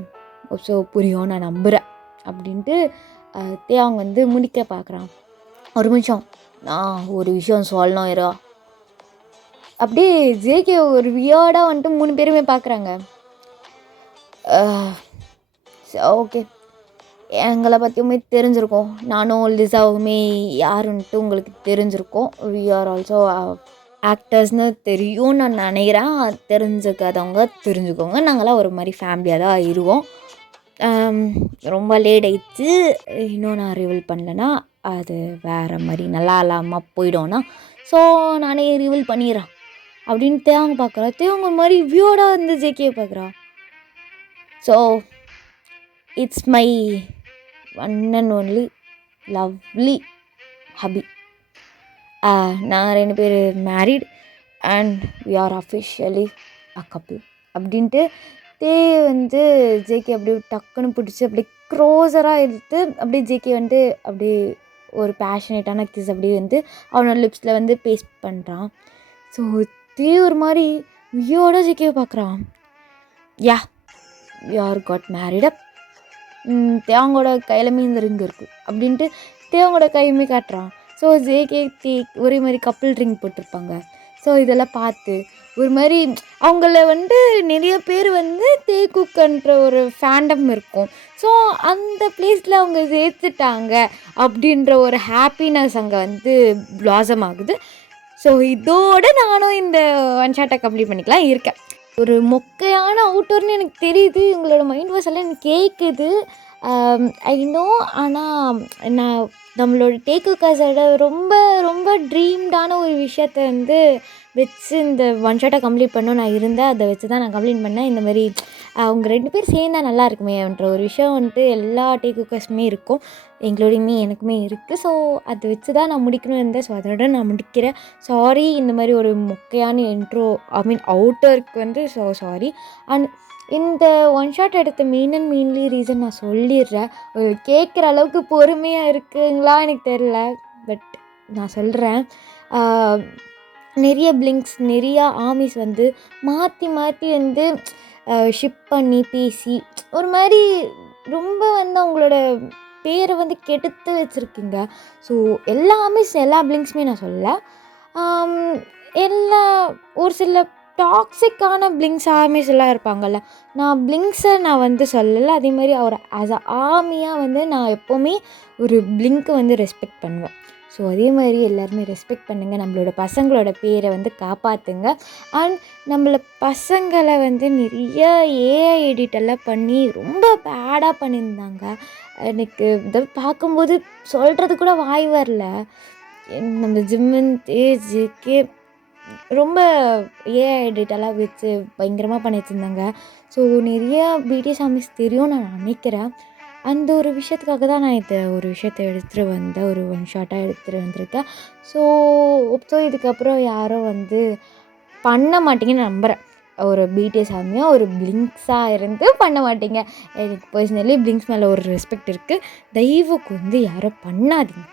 ஸோ புரியும் நான் நம்புகிறேன் அப்படின்ட்டு அவங்க வந்து முடிக்க பார்க்குறான். ஒரு நிமிஷம், நான் ஒரு விஷயம் சொல்லணும் இரா. அப்படியே ஜேகே ஒரு வியர்டாக வந்துட்டு 3 பேருமே பார்க்குறாங்க. ஓகே, எங்களை பற்றியுமே தெரிஞ்சிருக்கோம், நானும் லிசாவுமே யாருன்ட்டு உங்களுக்கு தெரிஞ்சிருக்கோம். வி ஆர் ஆல்சோ ஆக்டர்ஸ்னு தெரியும் நான் நினைக்கிறேன். தெரிஞ்சுக்காதவங்க தெரிஞ்சுக்கோங்க, நாங்களாம் ஒரு மாதிரி ஃபேமிலியாக தான் இருவோம். ரொம்ப லேட் ஆயிடுச்சு, இன்னும் நான் ரிவீல் பண்ணலன்னா அது வேறு மாதிரி நல்லா இல்லாமல் போயிடும்னா, ஸோ நானே ரிவீல் பண்ணிடுறேன் அப்படின்னு தேவங்க பார்க்குறா. தேவங்க மாதிரி வியோடாக இருந்து ஜேகே பார்க்குறா. So it's my one and only lovely hubby. நாங்கள் 2 பேர் married and we are officially a couple அப்படின்ட்டு வந்து ஜேகே அப்படியே டக்குன்னு பிடிச்சி அப்படியே க்ளோஸராக எடுத்து அப்படியே ஜேகே வந்து அப்படியே ஒரு பேஷனேட்டான கிஸ் அப்படியே வந்து அவனோட லிப்ஸில் வந்து பேஸ்ட் பண்ணுறான். ஸோ ஒரு மாதிரி வியோட ஜேகேவை பார்க்குறான். Yeah we are got married up. தேவங்களோட கையிலுமே இந்த ரிங் இருக்குது அப்படின்ட்டு தேவங்களோட கையுமே காட்டுறான். ஸோ ஜேகே ஒரே மாதிரி கப்பிள் ரிங் போட்டிருப்பாங்க. ஸோ இதெல்லாம் பார்த்து ஒரு மாதிரி அவங்கள வந்து நிறைய பேர் வந்து தேக்குக்கன்ற ஒரு ஃபேண்டம் இருக்கும். ஸோ அந்த பிளேஸில் அவங்க சேர்த்துட்டாங்க அப்படின்ற ஒரு ஹாப்பினஸ் அங்கே வந்து பிளாசம் ஆகுது. ஸோ இதோட நானும் இந்த ஒன் ஷாட்டை கம்ப்ளீட் பண்ணிக்கலாம் இருக்கேன். ஒரு மொக்கையான அவுட்டர்னு எனக்கு தெரியுது, உங்களோட மைண்ட் வாய்ஸ் எல்லாம் எனக்கு கேட்குது, ஐ நோ. ஆனால் நான் நம்மளோட டேக்குக்காஸோட ரொம்ப ரொம்ப ட்ரீம்டான ஒரு விஷயத்த வந்து வச்சு இந்த ஒன் ஷாட்டை கம்ப்ளீட் பண்ணோம் நான் இருந்தேன். அதை வச்சு தான் நான் கம்ப்ளீட் பண்ணேன். இந்த மாதிரி அவங்க 2 பேர் சேர்ந்தா நல்லா இருக்குமேன்ற ஒரு விஷயம் வந்துட்டு எல்லா டேக்குக்கர்ஸுமே இருக்கும். எங்களோடையுமே எனக்குமே இருக்குது. ஸோ அதை வச்சு தான் நான் முடிக்கணும்னு இருந்தேன். ஸோ அதோட நான் முடிக்கிறேன். சாரி இந்த மாதிரி ஒரு மொக்கையான இன்ட்ரோ அவுட்டருக்கு வந்து சாரி. அண்ட் இந்த ஒன் ஷாட் எடுத்த மெயின்லி ரீசன் நான் சொல்லிடுறேன். கேட்குற அளவுக்கு பொறுமையாக இருக்குங்களா எனக்கு தெரில. பட் நான் சொல்கிறேன். நிறைய பிளிங்க்ஸ் நிறையா ஆர்மிஸ் வந்து மாற்றி மாற்றி வந்து ஷிப் பண்ணி பேசி ஒரு மாதிரி ரொம்ப வந்து அவங்களோட பேரை வந்து கெடுத்து வச்சுருக்கீங்க. ஸோ எல்லா ஆர்மிஸ் எல்லா பிளிங்க்ஸுமே நான் சொல்லலை. எல்லா ஒரு சில டாக்ஸிக்கான பிளிங்க்ஸ் ஆர்மிஸ் எல்லாம் இருப்பாங்கள்ல, நான் பிளிங்க்ஸை நான் வந்து சொல்லலை. அதே மாதிரி அவர் ஆஸ் அ ஆர்மியாக வந்து நான் எப்போவுமே ஒரு பிளிங்க்கை வந்து ரெஸ்பெக்ட் பண்ணுவேன். ஸோ அதே மாதிரி எல்லாருமே ரெஸ்பெக்ட் பண்ணுங்கள். நம்மளோட பசங்களோட பேரை வந்து காப்பாற்றுங்க. அண்ட் நம்மளை பசங்களை வந்து நிறைய ஏஐ எடிட்டெல்லாம் பண்ணி ரொம்ப பேடாக பண்ணியிருந்தாங்க. எனக்கு இதை பார்க்கும்போது சொல்கிறது கூட வாய் வரல. நம்ம ஜிம்மன் தேஜுக்கே ரொம்ப ஏஐ எடிட்டெல்லாம் வச்சு பயங்கரமாக பண்ணி வச்சுருந்தாங்க. ஸோ நிறைய பிடிஎஸ் ஆர்மிஸ் தெரியும் நான் நினைக்கிறேன். அந்த ஒரு விஷயத்துக்காக தான் நான் இதை ஒரு விஷயத்தை எடுத்துகிட்டு வந்தேன். ஒரு ஒன் ஷாட்டாக எடுத்துகிட்டு வந்திருக்கேன். ஸோ இதுக்கப்புறம் யாரும் வந்து பண்ண மாட்டீங்கன்னு நம்புகிறேன். ஒரு பிடிஎஸ் ஆர்மியாக ஒரு பிளிங்க்ஸாக இருந்து பண்ண மாட்டீங்க. எனக்கு பர்சனலி பிளிங்க்ஸ் மேலே ஒரு ரெஸ்பெக்ட் இருக்குது. தயவுக்கு வந்து யாரும் பண்ணாதீங்க.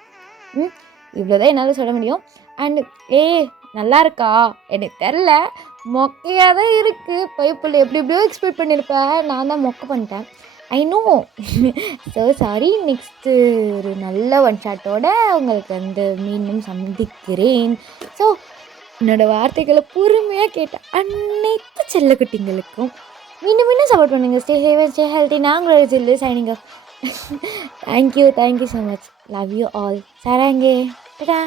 இவ்வளோதான் என்னால் சொல்ல முடியும். அண்டு நல்லா இருக்கா எனக்கு தெரில, மொக்கையாக தான் இருக்குது. பைப்பில் எப்படி எப்படியோ எக்ஸ்பெக்ட் பண்ணியிருப்பேன். நான் தான் மொக்கை பண்ணிட்டேன். I know. So sorry. Next ஒரு நல்ல ஒன் ஷாட்டோட உங்களுக்கு வந்து மீண்டும் சந்திக்கிறேன். ஸோ என்னோடய வார்த்தைகளை பொறுமையாக கேட்ட அனைத்து செல்லக்குட்டிங்களுக்கும் மீண்டும் மீண்டும் சப்போர்ட் பண்ணுங்கள். Stay safe, stay healthy. நாங்களோட Jillu signing off. Thank you so much. Love you all. சராங்கே. டடா.